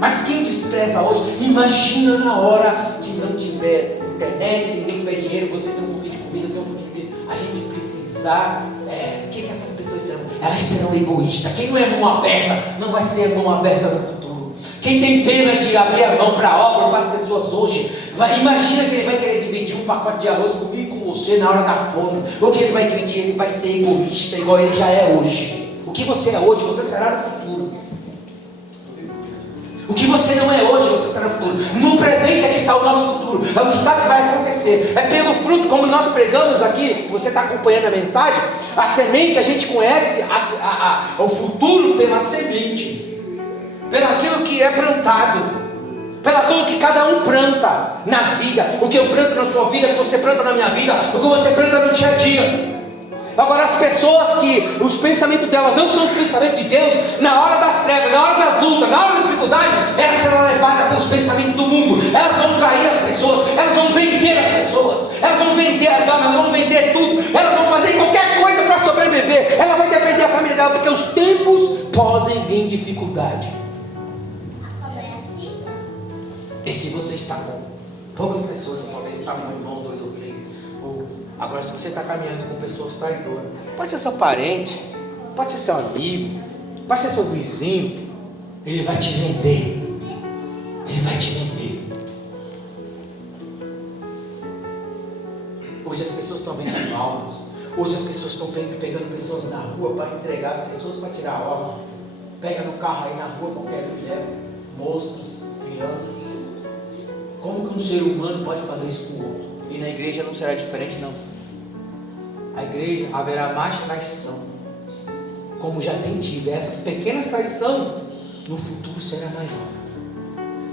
Mas quem despreza hoje, imagina na hora que não tiver internet, que ninguém tiver dinheiro, você tem um pouquinho de comida, tem um pouquinho de comida, a gente precisar, o que essas pessoas serão? Elas serão egoístas. Quem não é mão aberta, não vai ser mão aberta no futuro. Quem tem pena de abrir a mão para a obra, para as pessoas hoje, imagina que ele vai querer dividir um pacote de arroz comigo, com você, na hora da fome, ou que ele vai dividir, ele vai ser egoísta, igual ele já é hoje. O que você é hoje, você será no futuro. O que você não é hoje, você será no futuro. No presente é que está o nosso futuro. É o que sabe que vai acontecer. É pelo fruto, como nós pregamos aqui. Se você está acompanhando a mensagem, a semente, a gente conhece o futuro pela semente, pelo aquilo que é plantado, pelo aquilo que cada um planta na vida. O que eu planto na sua vida, o que você planta na minha vida, o que você planta no dia a dia. Agora, as pessoas que os pensamentos delas não são os pensamentos de Deus, na hora das trevas, na hora das lutas, na hora da dificuldade, elas serão levadas pelos pensamentos do mundo. Elas vão trair as pessoas, elas vão vender as pessoas, elas vão vender as almas, elas vão vender tudo, elas vão fazer qualquer coisa porque os tempos podem vir dificuldade. E se você está com poucas pessoas, talvez está com um irmão, 2 ou 3, ou agora se você está caminhando com pessoas traidoras, pode ser seu parente, pode ser seu amigo, pode ser seu vizinho, ele vai te vender. Ele vai te vender. Hoje as pessoas estão vendendo almas. Hoje as pessoas estão pegando pessoas na rua para entregar as pessoas para tirar a alma. Pega no carro aí na rua, qualquer um leva. Moças, crianças. Como que um ser humano pode fazer isso com o outro? E na igreja não será diferente, não. A igreja haverá mais traição, como já tem tido. Essas pequenas traições no futuro será maior.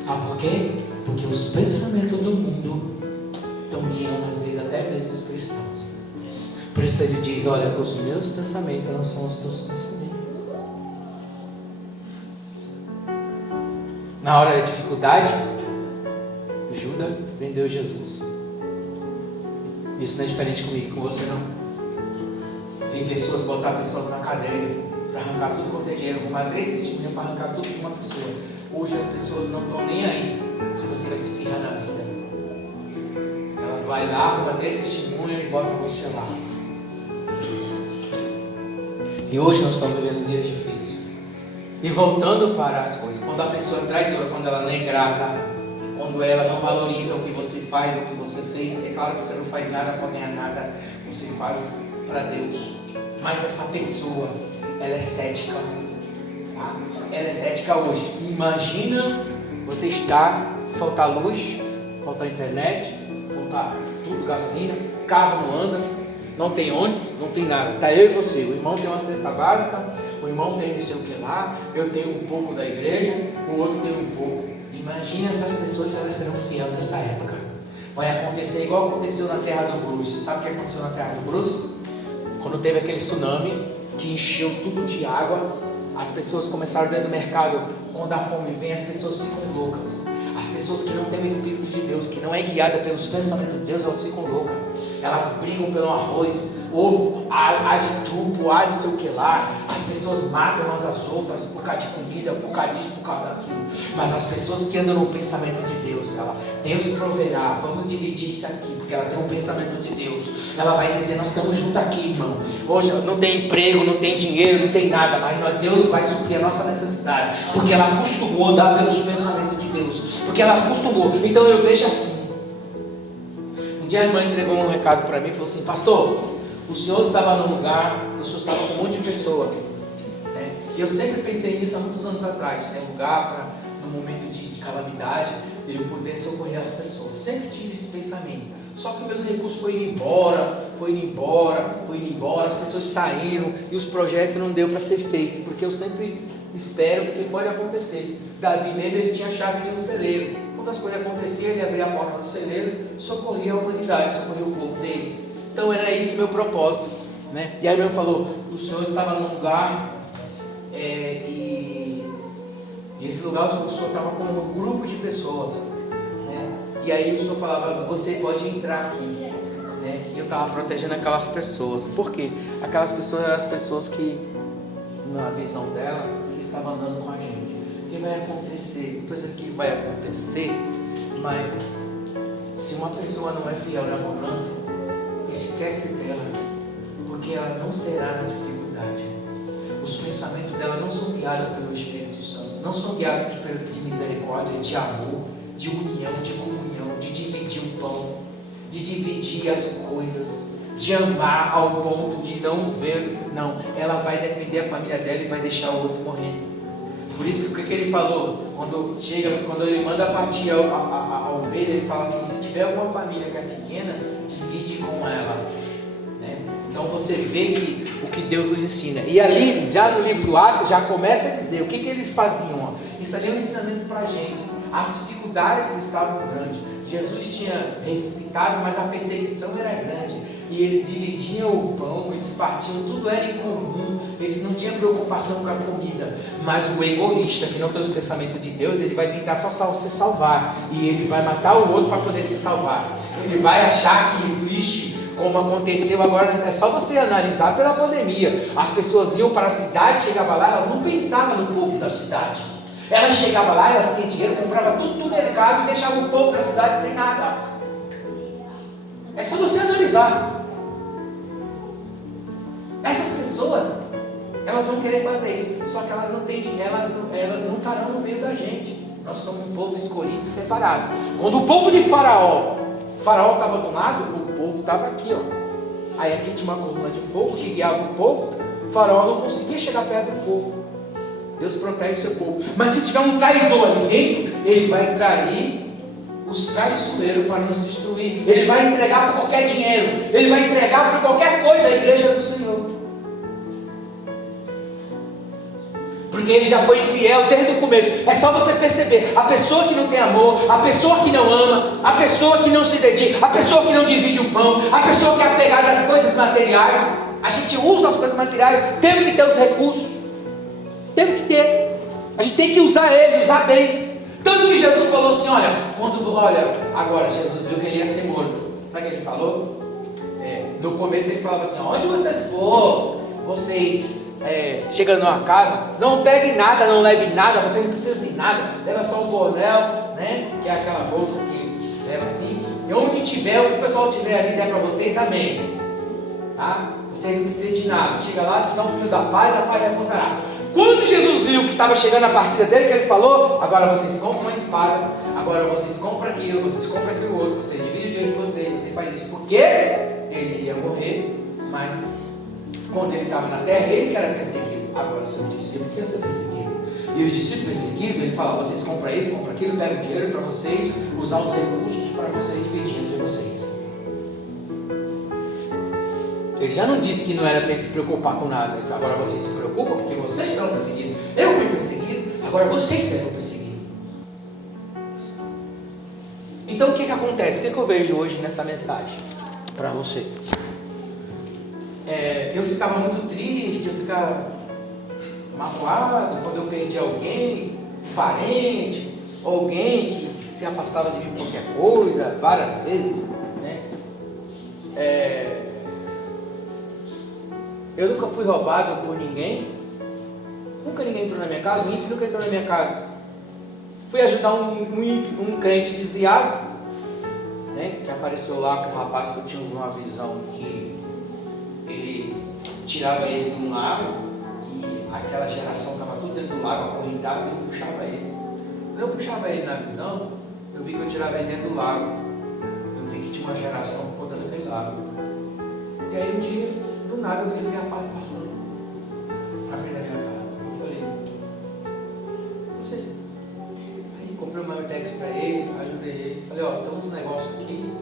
Sabe por quê? Porque os pensamentos do mundo estão guiando às vezes até mesmo os cristãos. Por isso ele diz: olha, os meus pensamentos não são os teus pensamentos. Na hora da dificuldade, Judas vendeu Jesus. Isso não é diferente comigo, com você não. Tem pessoas botar pessoas na cadeia para arrancar tudo quanto é dinheiro, arrumar 3 testemunhas para arrancar tudo de uma pessoa. Hoje as pessoas não estão nem aí se você vai se ferrar na vida. Elas vão lá, arrumam 3 testemunhas e botam você lá. E hoje nós estamos vivendo um dia difícil. E voltando para as coisas, quando a pessoa é traidora, quando ela não é grata, quando ela não valoriza o que você faz, o que você fez, é claro que você não faz nada para ganhar nada, você faz para Deus. Mas essa pessoa, ela é cética. Tá? Ela é cética hoje. Imagina você estar, faltar luz, faltar internet, faltar tudo, gasolina, carro não anda, não tem ônibus, não tem nada. Está eu e você. O irmão tem uma cesta básica, o irmão tem não sei o que lá, eu tenho um pouco da igreja, o outro tem um pouco. Imagina essas pessoas se elas serão fiéis nessa época. Vai acontecer igual aconteceu na terra do Bruce. Sabe o que aconteceu na terra do Bruce? Quando teve aquele tsunami que encheu tudo de água, as pessoas começaram dentro do mercado. Quando a fome vem, as pessoas ficam loucas. As pessoas que não têm o Espírito de Deus, que não é guiada pelos pensamentos de Deus, elas ficam loucas. Elas brigam pelo arroz, ovo, estupro, não sei o que lá. As pessoas matam umas às outras por causa de comida, por causa disso, por causa daquilo. Mas as pessoas que andam no pensamento de Deus, Deus proverá, vamos dividir isso aqui, porque ela tem um pensamento de Deus. Ela vai dizer: nós estamos juntos aqui, irmão. Hoje não tem emprego, não tem dinheiro, não tem nada, mas Deus vai suprir a nossa necessidade, porque ela acostumou a andar pelos pensamentos de Deus, porque ela acostumou. Então eu vejo assim. Um dia a irmã entregou um recado para mim e falou assim: pastor, o senhor estava num lugar, o senhor estava com um monte de pessoa, né? Eu sempre pensei nisso há muitos anos atrás, né? Um lugar para, no momento de calamidade, eu poder socorrer as pessoas. Sempre tive esse pensamento. Só que meus recursos foram indo embora, as pessoas saíram e os projetos não deu para ser feito, porque eu sempre espero, porque pode acontecer. Davi mesmo, ele tinha a chave de um celeiro. Quando as coisas aconteciam, ele abria a porta do celeiro, socorria a humanidade, socorria o povo dele. Então era esse o meu propósito, né? E aí meu falou: o senhor estava num lugar e esse lugar o senhor estava com um grupo de pessoas, né? E aí o senhor falava: você pode entrar aqui, né? E eu estava protegendo aquelas pessoas. Por quê? Aquelas pessoas eram as pessoas que, na visão dela, que estavam andando com a gente. O que vai acontecer? Não estou dizendo que vai acontecer, mas se uma pessoa não é fiel na bonança, esquece dela, porque ela não será na dificuldade. Os pensamentos dela não são guiados pelo Espírito Santo, não são guiados de misericórdia, de amor, de união, de comunhão, de dividir o pão, de dividir as coisas, de amar ao ponto de não ver. Não, ela vai defender a família dela e vai deixar o outro morrer. Por isso que ele falou, quando ele manda partir a ovelha, ele fala assim: se tiver alguma família que é pequena, divide com ela, né? Então você vê que o que Deus nos ensina. E ali, já no livro do Atos, já começa a dizer o que eles faziam. Isso ali é um ensinamento para a gente. As dificuldades estavam grandes. Jesus tinha ressuscitado, mas a perseguição era grande. E eles dividiam o pão, eles partiam, tudo era em comum. Eles não tinham preocupação com a comida. Mas o egoísta, que não tem os pensamentos de Deus, ele vai tentar só se salvar. E ele vai matar o outro para poder se salvar. Ele vai achar que, triste, como aconteceu agora, é só você analisar pela pandemia. As pessoas iam para a cidade, chegavam lá, elas não pensavam no povo da cidade. Elas chegavam lá, elas tinham dinheiro, compravam tudo do mercado e deixavam o povo da cidade sem nada. É só você analisar. Essas pessoas, elas vão querer fazer isso, só que elas não têm dinheiro, elas não estarão no meio da gente. Nós somos um povo escolhido e separado. Quando o povo de Faraó estava do lado, o povo estava aqui, ó. Aí aqui tinha uma coluna de fogo que guiava o povo. Faraó não conseguia chegar perto do povo. Deus protege o seu povo. Mas se tiver um traidor ali dentro, ele vai trair os traiçoeiros para nos destruir. Ele vai entregar por qualquer dinheiro, ele vai entregar por qualquer coisa a igreja do Senhor. Porque ele já foi infiel desde o começo. É só você perceber, a pessoa que não tem amor, a pessoa que não ama, a pessoa que não se dedica, a pessoa que não divide o pão, a pessoa que é apegada às coisas materiais. A gente usa as coisas materiais, temos que ter os recursos, temos que ter, a gente tem que usar ele, usar bem. Tanto que Jesus falou assim, agora Jesus viu que ele ia ser morto. Sabe o que ele falou? No começo ele falava assim, onde vocês for, vocês chegando numa casa, não pegue nada, não leve nada, você não precisa de nada, leva só um bornel, né? Que é aquela bolsa que leva assim, e onde tiver, o pessoal tiver ali, der para vocês, amém, tá? Você não precisa de nada, chega lá, te dá um filho da paz, a paz repousará. Quando Jesus viu que estava chegando a partida dele, que ele falou, agora vocês compram uma espada, agora vocês compram aquilo, vocês compram aquilo outro, você divide o dinheiro de vocês, você faz isso, porque ele ia morrer, mas quando ele estava na terra, ele que era perseguido. Agora o seu discípulo que ia ser perseguido. E o discípulo perseguido, ele fala, vocês compram isso, compram aquilo, pega o dinheiro para vocês, usar os recursos para vocês dividirem de vocês. Ele já não disse que não era para ele se preocupar com nada. Ele fala, agora vocês se preocupam porque vocês estão perseguidos. Eu fui perseguido, agora vocês serão perseguidos. Então o que acontece? O que eu vejo hoje nessa mensagem para você? Eu ficava muito triste, eu ficava magoado quando eu perdi alguém, um parente, alguém que se afastava de mim por qualquer coisa, várias vezes, né? Eu nunca fui roubado por ninguém, nunca ninguém entrou na minha casa, um ímpio nunca entrou na minha casa. Fui ajudar um crente desviado, né? Que apareceu lá com um rapaz que eu tinha uma visão que ele tirava ele de um lago e aquela geração estava tudo dentro do lago, acorrentado, e ele puxava ele. Quando eu puxava ele na visão, eu vi que eu tirava ele dentro do lago. Eu vi que tinha uma geração rodando aquele lago. E aí um dia, do nada, eu vi esse rapaz passando na frente da minha cara. Eu falei, você? Aí comprei uma Marmitex para ele, ajudei ele. Falei, tem uns negócios aqui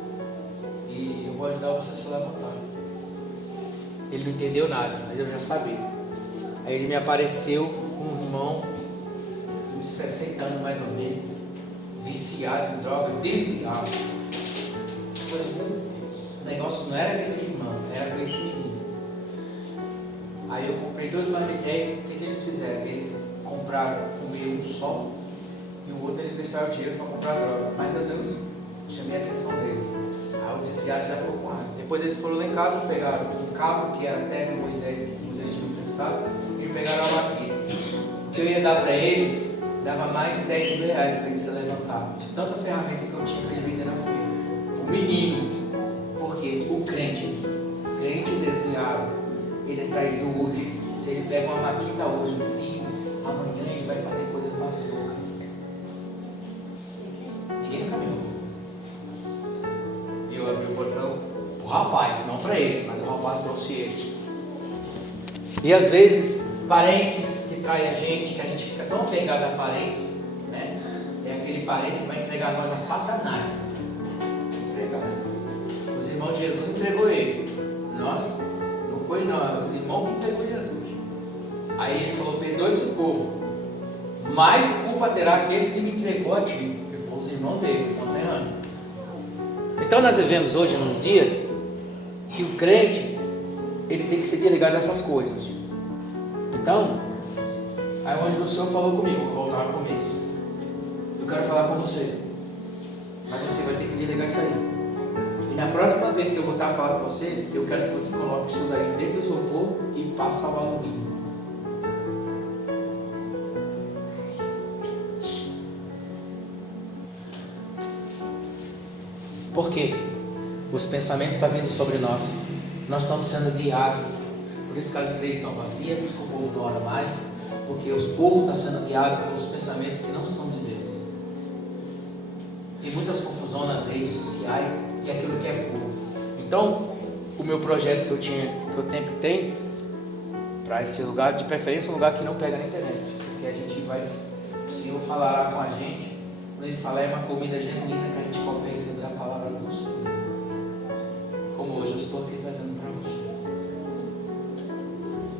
e eu vou ajudar você a se levantar. Ele não entendeu nada, mas eu já sabia. Aí ele me apareceu com um irmão de 60 anos mais ou menos, viciado em droga, desviado. Eu falei, meu Deus, o negócio não era com esse irmão, era com esse menino. Aí eu comprei 2 Marmitex. O que eles fizeram? Eles compraram um só e o outro eles deixaram o dinheiro para comprar droga. Mas eu chamei a atenção deles. Aí o desviado já ficou com raiva. Depois eles foram lá em casa, pegaram um cabo que era até de Moisés, que Moisés tinha emprestado, e pegaram a vaquinha. O que eu ia dar para ele, dava mais de 10 mil reais para ele se levantar. De tanta ferramenta que eu tinha para ele vender na feira. O menino, porque o crente desviado, ele é traído hoje. Se ele pega uma maquita hoje, um filho, amanhã ele vai fazer coisas mais loucas. Ninguém no caminhão. E eu abri o portão pro rapaz, não para ele, mas o rapaz trouxe ele. E às vezes, parentes que traem a gente, que a gente fica tão apegado a parentes, né? É aquele parente que vai entregar nós a Satanás. Entregar. Os irmãos de Jesus entregou ele. Não foi nós, os irmãos que entregou Jesus. Aí ele falou, perdoe esse povo. Mais culpa terá aqueles que me entregou a ti, que foram os irmãos deles, conterrâneos. Então nós vivemos hoje nos dias que o crente, ele tem que ser desligado dessas coisas. Então, aí onde o Senhor falou comigo, vou voltar ao começo. Eu quero falar com você, mas você vai ter que desligar isso aí. E na próxima vez que eu voltar a falar para você, eu quero que você coloque isso daí dentro do isopor e passa o alumínio. Por quê? Os pensamentos estão vindo sobre nós. Nós estamos sendo guiados. Por isso que as igrejas estão vazias, por isso que o povo não ora mais. Porque o povo está sendo guiado pelos pensamentos que não são de Deus. Tem muitas confusões nas redes sociais e aquilo que é puro. Então, o meu projeto que eu sempre tenho para esse lugar, de preferência um lugar que não pega na internet. Porque a gente vai, o Senhor falará com a gente. Quando Ele falar, é uma comida genuína que a gente possa receber a palavra do Senhor. Como hoje eu estou aqui trazendo para você.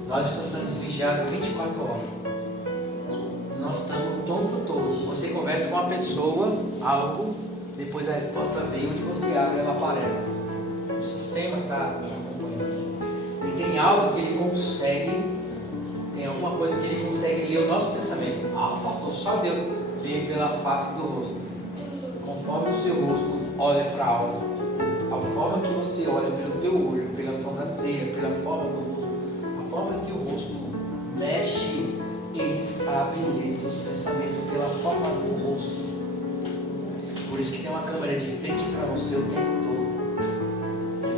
Nós estamos sendo vigiados 24 horas. Nós estamos o tempo todo. Você conversa com uma pessoa, algo, depois a resposta vem, onde você abre, ela aparece. O sistema está te acompanhando. E tem algo que ele consegue, tem alguma coisa que ele consegue ler o nosso pensamento. Ah, pastor, só Deus vê pela face do rosto. Conforme o seu rosto olha para algo, a forma que você olha pelo teu olho, pela sobrancelha, pela forma do rosto, a forma que o rosto mexe, Ele sabe ler seus pensamentos pela forma do rosto. Por isso que tem uma câmera de frente para você o tempo todo.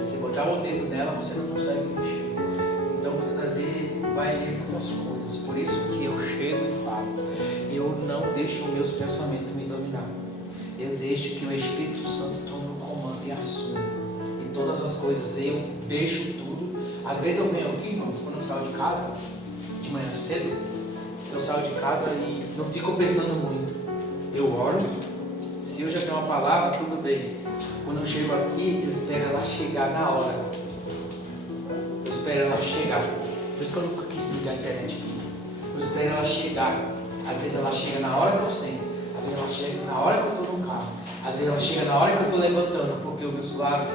Se você botar o dedo nela, você não consegue mexer. Então, muitas das vezes, vai ler muitas coisas. Por isso que eu chego e falo. Eu não deixo os meus pensamentos me dominar. Eu deixo que o Espírito Santo tome o comando e assuma. Em todas as coisas, eu deixo tudo. Às vezes eu venho aqui, irmãos, quando eu saio de casa, de manhã cedo, eu saio de casa e não fico pensando muito. Eu oro. Se eu já tenho uma palavra, tudo bem. Quando eu chego aqui, eu espero ela chegar na hora. Eu espero ela chegar. Por isso que eu nunca quis ligar a internet aqui. Eu espero ela chegar. Às vezes ela chega na hora que eu sento. Às vezes ela chega na hora que eu estou no carro. Às vezes ela chega na hora que eu estou levantando. Porque o meu celular,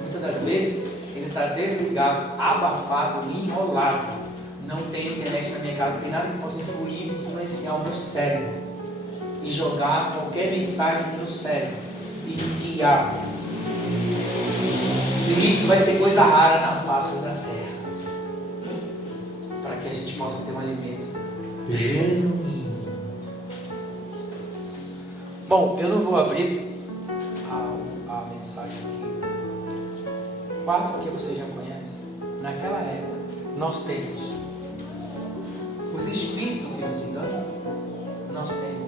muitas das vezes, ele está desligado, abafado, enrolado. Não tem internet na minha casa, não tem nada que possa influenciar o meu cérebro e jogar qualquer mensagem no meu cérebro e me guiar. E isso vai ser coisa rara na face da terra, para que a gente possa ter um alimento genuíno. Bom, eu não vou abrir a mensagem aqui. 4 que você já conhece. Naquela época, nós temos os espíritos que nos enganam, nós temos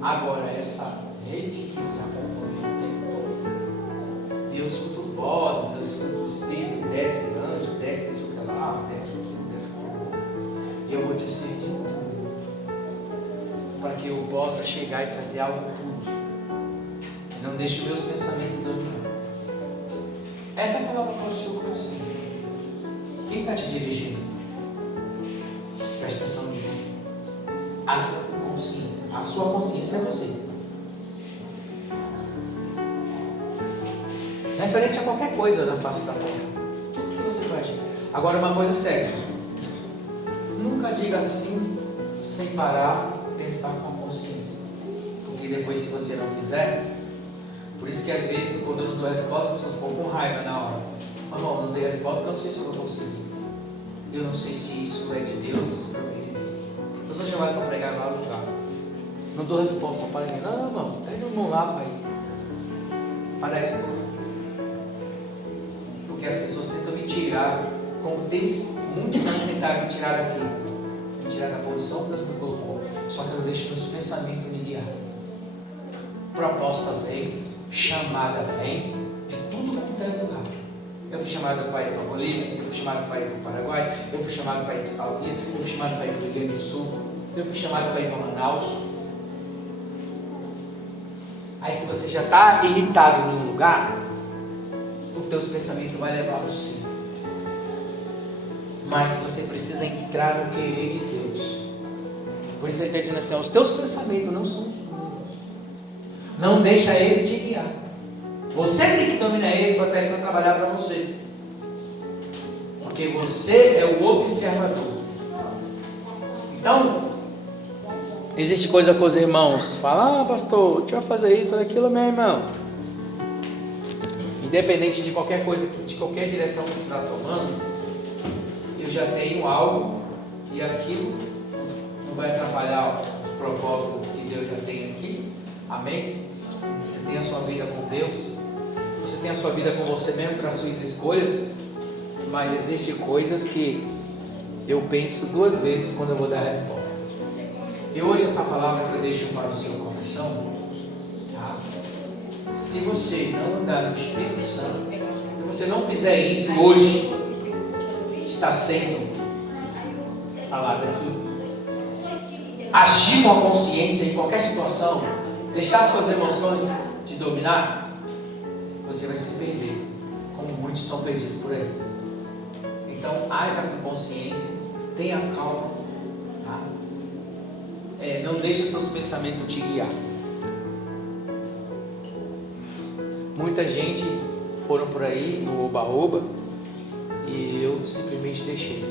agora essa rede que nos acompanha o tempo todo. Eu escuto vozes, eu escuto os espíritos, desce anjo, desce isso para lá, desce aquilo, desce para lá. E eu vou discernindo também, para que eu possa chegar e fazer algo puro. E não deixe meus pensamentos dominar. Essa é a palavra para o seu coração. Quem está te dirigindo? Presta atenção nisso. A consciência. A sua consciência é você. Referente a qualquer coisa da face da terra. Tudo que você faz. Agora uma coisa séria. Nunca diga assim sem parar, pensar com a consciência. Porque depois, se você não fizer, por isso que às vezes quando eu não dou resposta, você ficou com raiva na hora. Fala, não, não dei resposta porque eu não sei se eu vou conseguir. Eu não sei se isso é de Deus ou se é de Deus. Eu sou chamado para pregar em vários lugares. Não dou resposta para ninguém. Não, irmão, está indo mão lá para ir. Para dar isso. Porque as pessoas tentam me tirar, como tem muitos anos tentaram me tirar daqui, me tirar da posição que Deus me colocou. Só que eu deixo meus pensamentos me guiar. Proposta vem, chamada vem, de tudo quanto é lugar. Eu fui chamado para ir para a Bolívia, eu fui chamado para ir para o Paraguai, eu fui chamado para ir para os Estados Unidos, eu fui chamado para ir para o Rio Grande do Sul, eu fui chamado para ir para Manaus. Aí se você já está irritado num lugar, os teus pensamentos vão levar você. Mas você precisa entrar no querer de Deus. Por isso ele está dizendo assim, os teus pensamentos não são os meus. Não deixa ele te guiar. Você tem que dominar ele para ele não trabalhar para você. Porque você é o observador. Então, existe coisa com os irmãos. Fala, pastor, deixa eu fazer isso, aquilo, meu irmão. independente de qualquer coisa, de qualquer direção que você está tomando, eu já tenho algo e aquilo não vai atrapalhar os propósitos que Deus já tem aqui. Amém? Você tem a sua vida com Deus, você tem a sua vida com você mesmo, para as suas escolhas, mas existem coisas que eu penso duas vezes quando eu vou dar a resposta. E hoje essa palavra que eu deixo para o seu coração, tá? Se você não andar no Espírito Santo, se você não fizer isso hoje, está sendo falado aqui, agir com a consciência em qualquer situação, deixar suas emoções te dominar, você vai se perder, como muitos estão perdidos por aí. Então, haja com consciência, tenha calma, tá? Não deixe seus pensamentos te guiar. Muita gente foram por aí no oba-oba e eu simplesmente deixei.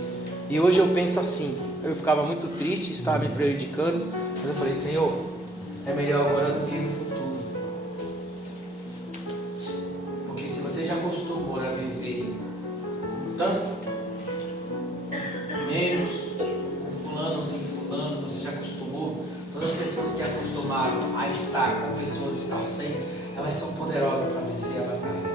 E hoje eu penso assim, eu ficava muito triste, estava me prejudicando, mas eu falei, Senhor, é melhor agora do que no futuro. Porque se você já acostumou a viver tanto, menos, com fulano, sem fulano, você já acostumou. Todas as pessoas que acostumaram a estar com pessoas que estão sem, elas são poderosas para vencer a batalha.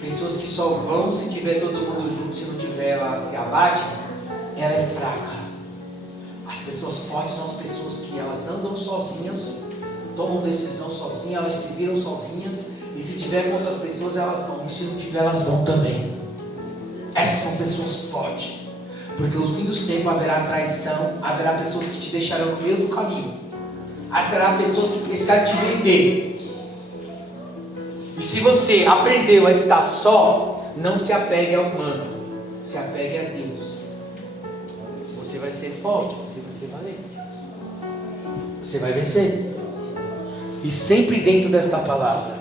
Pessoas que só vão se tiver todo mundo junto, se não tiver ela se abate, ela é fraca. As pessoas fortes são as pessoas que elas andam sozinhas, tomam decisão sozinhas, elas se viram sozinhas, e se tiver com outras pessoas elas vão, e se não tiver elas vão também. Essas são pessoas fortes, porque no fim dos tempos haverá traição, haverá pessoas que te deixarão no meio do caminho, haverá pessoas que querem te vender. E se você aprendeu a estar só, não se apegue ao manto, se apegue a Deus. Você vai ser forte, você vai ser valente, você vai vencer. E sempre dentro desta palavra,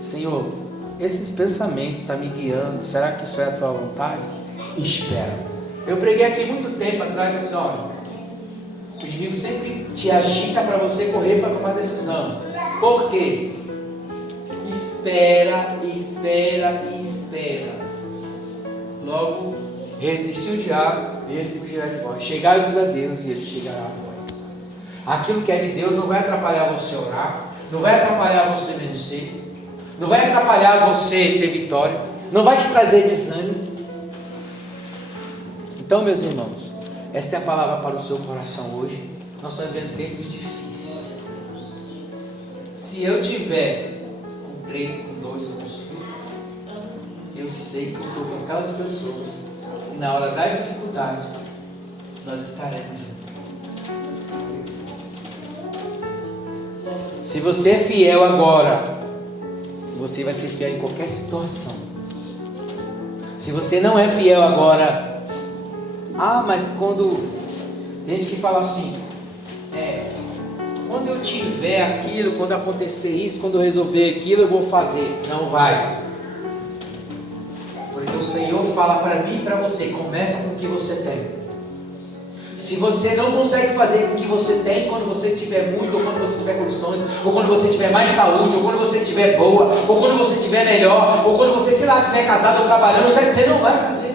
Senhor, esses pensamentos estão me guiando, será que isso é a tua vontade? Espera. Eu preguei aqui muito tempo atrás, assim, olha, o inimigo sempre te agita para você correr para tomar decisão. Por quê? Espera, espera e espera. Logo, resistir o diabo e ele fugirá de vós. Chegai-vos a Deus e ele chegará a vós. Aquilo que é de Deus não vai atrapalhar você orar, não vai atrapalhar você vencer, não vai atrapalhar você ter vitória, não vai te trazer desânimo. Então, meus irmãos, essa é a palavra para o seu coração hoje. Nós estamos vivendo tempos difíceis. Se eu tiver com 3, com 2, com 5, eu sei que eu estou com aquelas pessoas que na hora da dificuldade nós estaremos juntos. Se você é fiel agora, você vai ser fiel em qualquer situação. Se você não é fiel agora, mas quando tem gente que fala assim, quando eu tiver aquilo, quando acontecer isso, quando eu resolver aquilo, eu vou fazer. Não vai. Porque o Senhor fala para mim e para você, começa com o que você tem. Se você não consegue fazer com o que você tem, quando você tiver muito, ou quando você tiver condições, ou quando você tiver mais saúde, ou quando você estiver boa, ou quando você estiver melhor, ou quando você, sei lá, estiver casado ou trabalhando, você não vai fazer.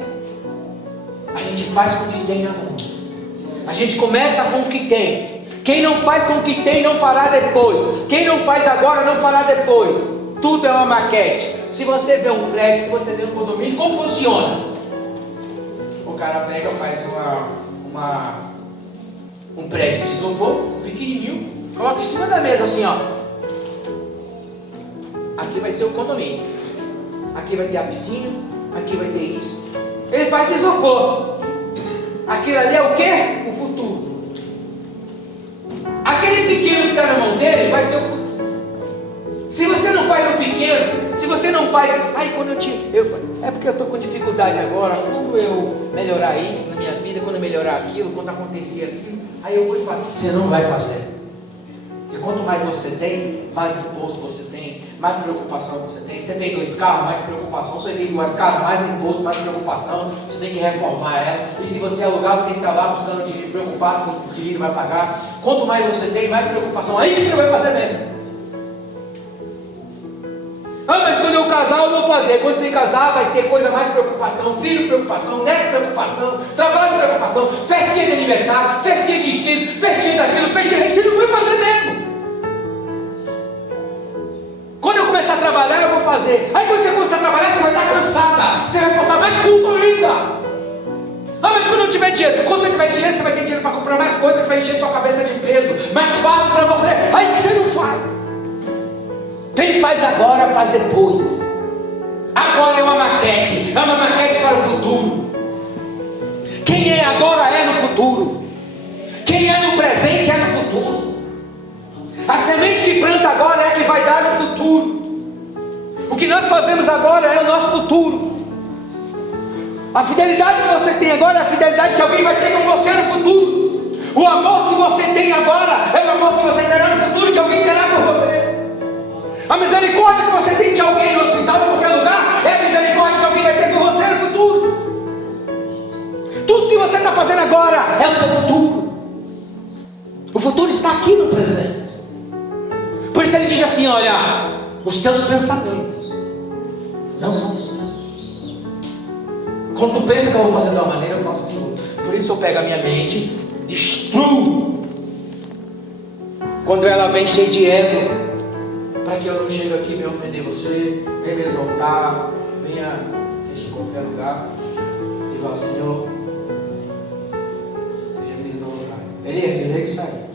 A gente faz com o que tem na mão. A gente começa com o que tem. Quem não faz com o que tem, não fará depois. Quem não faz agora, não fará depois. Tudo é uma maquete. Se você vê um prédio, se você vê um condomínio, como funciona? O cara pega, faz um prédio de isopor, pequenininho, coloca em cima da mesa assim, ó. Aqui vai ser o condomínio. Aqui vai ter a piscina, aqui vai ter isso. Ele faz de isopor. Aquilo ali é o quê? O futuro. Aquele pequeno que está na mão dele vai ser o futuro. Se você não faz o pequeno, se você não faz, é porque eu estou com dificuldade agora, quando eu melhorar isso na minha vida, quando eu melhorar aquilo, quando acontecer aquilo, aí eu vou e falo, você não vai fazer. Porque quanto mais você tem, mais imposto você tem, mais preocupação você tem. Você tem 2 carros, mais preocupação. Você tem 2 casas, mais imposto, mais preocupação. Você tem que reformar ela. E se você alugar, você tem que estar lá buscando dinheiro, preocupado com o que ele vai pagar. Quanto mais você tem, mais preocupação. Aí você vai fazer mesmo. eu vou fazer. Quando você casar, vai ter coisa mais preocupação, filho preocupação, neto preocupação, trabalho preocupação, festinha de aniversário, festinha de 15, festinha daquilo, festinha. Você não vai fazer mesmo. Quando eu começar a trabalhar, eu vou fazer. Aí quando você começar a trabalhar, você vai estar cansada. Você vai faltar mais culto ainda. Ah, mas quando eu tiver dinheiro. Quando você tiver dinheiro, você vai ter dinheiro para comprar mais coisas, que vai encher sua cabeça de peso. Mais fácil para você. Aí que você não faz. Quem faz agora, faz depois. Agora é uma maquete. É uma maquete para o futuro. Quem é agora é no futuro. Quem é no presente é no futuro. A semente que planta agora é a que vai dar no futuro. O que nós fazemos agora é o nosso futuro. A fidelidade que você tem agora é a fidelidade que alguém vai ter com você no futuro. O amor que você tem agora é o amor que você terá no futuro, que alguém terá por você. A misericórdia que você tem de alguém no hospital ou em qualquer lugar é a misericórdia que alguém vai ter por você no futuro. Tudo que você está fazendo agora é o seu futuro. O futuro está aqui no presente. Por isso ele diz assim: olha, os teus pensamentos não são os meus. Quando tu pensa que eu vou fazer de uma maneira, eu faço de outra. Por isso eu pego a minha mente, destruo. Quando ela vem cheia de ego, para que eu não chegue aqui e venha ofender você, venha me exaltar, venha, seja em qualquer lugar, e fala: Senhor, seja filho do meu Pai. Desliga isso aí.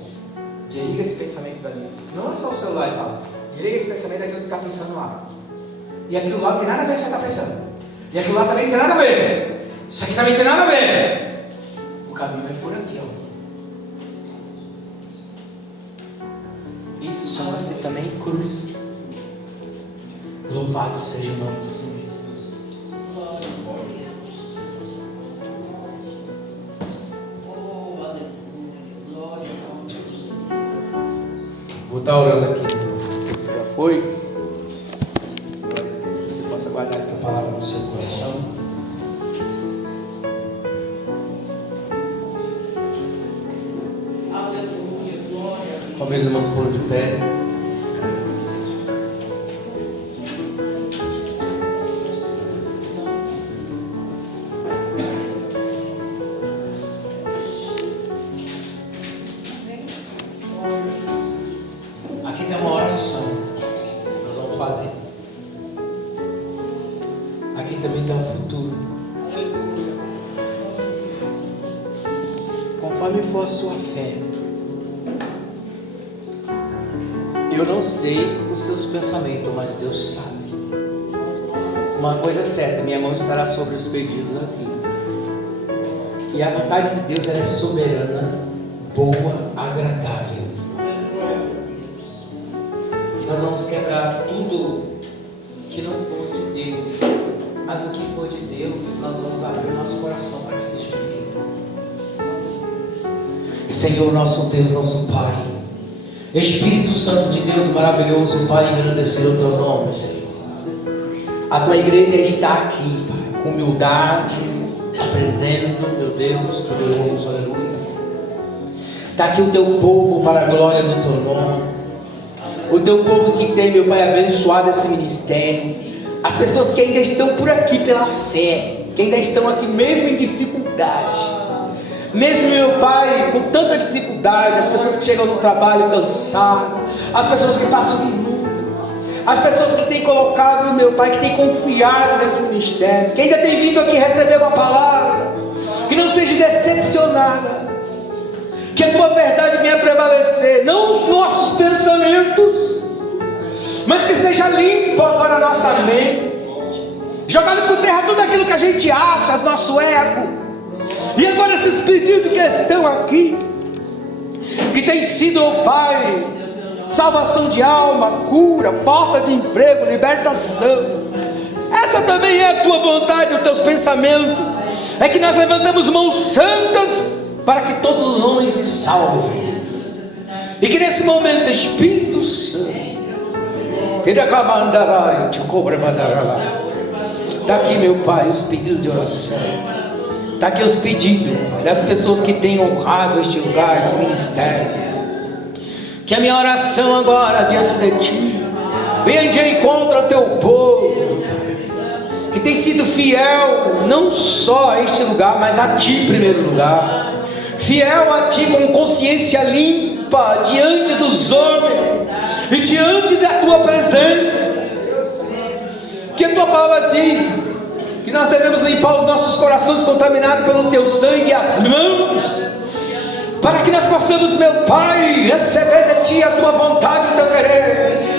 Desliga esse pensamento dali. Não é só o celular e fala. Desliga esse pensamento daquilo que está pensando lá. E aquilo lá não tem nada a ver com o que você está pensando. E aquilo lá também não tem nada a ver. Isso aqui também não tem nada a ver. O caminho é por aqui, ó. Isso chama-se também cruz. Louvado seja o nome do Senhor Jesus. Vou estar orando aqui. Já foi? Você possa guardar essa palavra no seu coração. Com meus irmãos por de pé. Aqui tem uma oração que nós vamos fazer. Aqui também está o futuro. Conforme for a sua fé. Eu não sei os seus pensamentos, mas Deus sabe. Uma coisa é certa, minha mão estará sobre os pedidos aqui. E a vontade de Deus, ela é soberana, boa, agradável. E nós vamos quebrar tudo que não for de Deus. Mas o que for de Deus, nós vamos abrir o nosso coração para que seja feito. Senhor, nosso Deus, nosso Pai, Espírito Santo de Deus maravilhoso, Pai, engrandecer o teu nome, Senhor. A tua igreja está aqui, Pai, com humildade, aprendendo, meu Deus, poderoso, aleluia. Está aqui o teu povo para a glória do teu nome. O teu povo que tem, meu Pai, abençoado esse ministério. As pessoas que ainda estão por aqui pela fé, que ainda estão aqui mesmo em dificuldade. Mesmo, meu Pai, com tanta dificuldade, as pessoas que chegam no trabalho cansadas, as pessoas que passam lutas, as pessoas que têm colocado, meu Pai, que têm confiado nesse ministério, que ainda tem vindo aqui receber uma palavra, que não seja decepcionada, que a tua verdade venha prevalecer, não os nossos pensamentos, mas que seja limpo agora a nossa mente, jogado por terra tudo aquilo que a gente acha, nosso ego. E agora esses pedidos que estão aqui, que tem sido, oh Pai, salvação de alma, cura, porta de emprego, libertação, essa também é a tua vontade, os teus pensamentos, é que nós levantamos mãos santas para que todos os homens se salvem, e que nesse momento, Espírito Santo, está aqui, meu Pai, os pedidos de oração. Está aqui os pedidos das pessoas que têm honrado este lugar, esse ministério. Que a minha oração agora diante de Ti Venha de encontro ao teu povo, que tem sido fiel, não só a este lugar, mas a ti em primeiro lugar. Fiel a ti com consciência limpa, diante dos homens, e diante da tua presença. Que a tua palavra diz que nós devemos limpar os nossos corações contaminados pelo teu sangue e as mãos, para que nós possamos, meu Pai, receber de ti a tua vontade e o teu querer.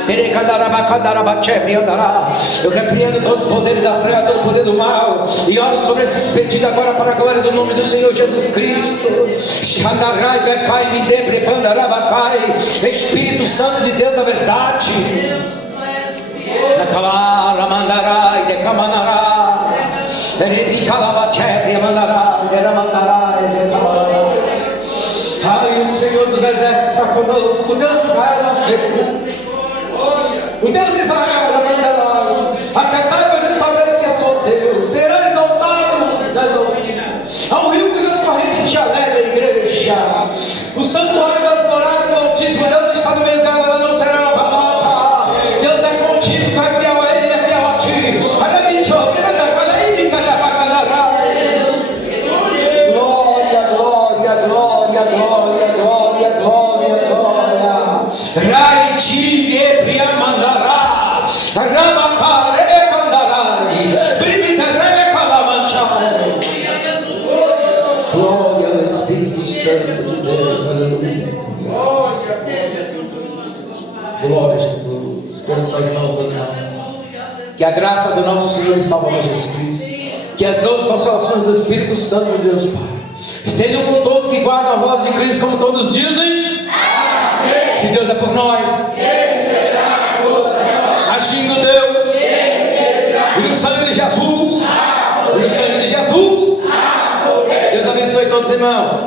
Eu repreendo todos os poderes das trevas, todo o poder do mal, e oro sobre esses pedidos agora para a glória do nome do Senhor Jesus Cristo. Espírito Santo de Deus, a verdade. Ai, o Senhor dos exércitos está conosco, o Deus de Israel, nosso Deus. O Deus de Israel, acatai-vos e sabeis que eu sou Deus. Será exaltado das alturas. Ao rio cujas correntes te alegra, igreja. O santuário das moradas do Altíssimo, Deus está no meio dela, ela não será abalada. Deus é contigo, tu é fiel a Ele, é fiel a ti. Glória, glória, glória, glória, glória, glória, glória. Raiti ebriamandará, ramacare candarai, bribitere calamanchai. Glória ao Espírito Santo de Deus, aleluia. Glória a Jesus. Quero suas mãos, meus irmãos. Que a graça do nosso Senhor e Salvador Jesus Cristo, que as doces consolações do Espírito Santo de Deus Pai estejam com todos que guardam a voz de Cristo, como todos dizem. Amém. Se Deus é por nós, quem será contra nós? Agindo Deus, e no sangue de Jesus, e no sangue de Jesus. Deus abençoe todos os irmãos.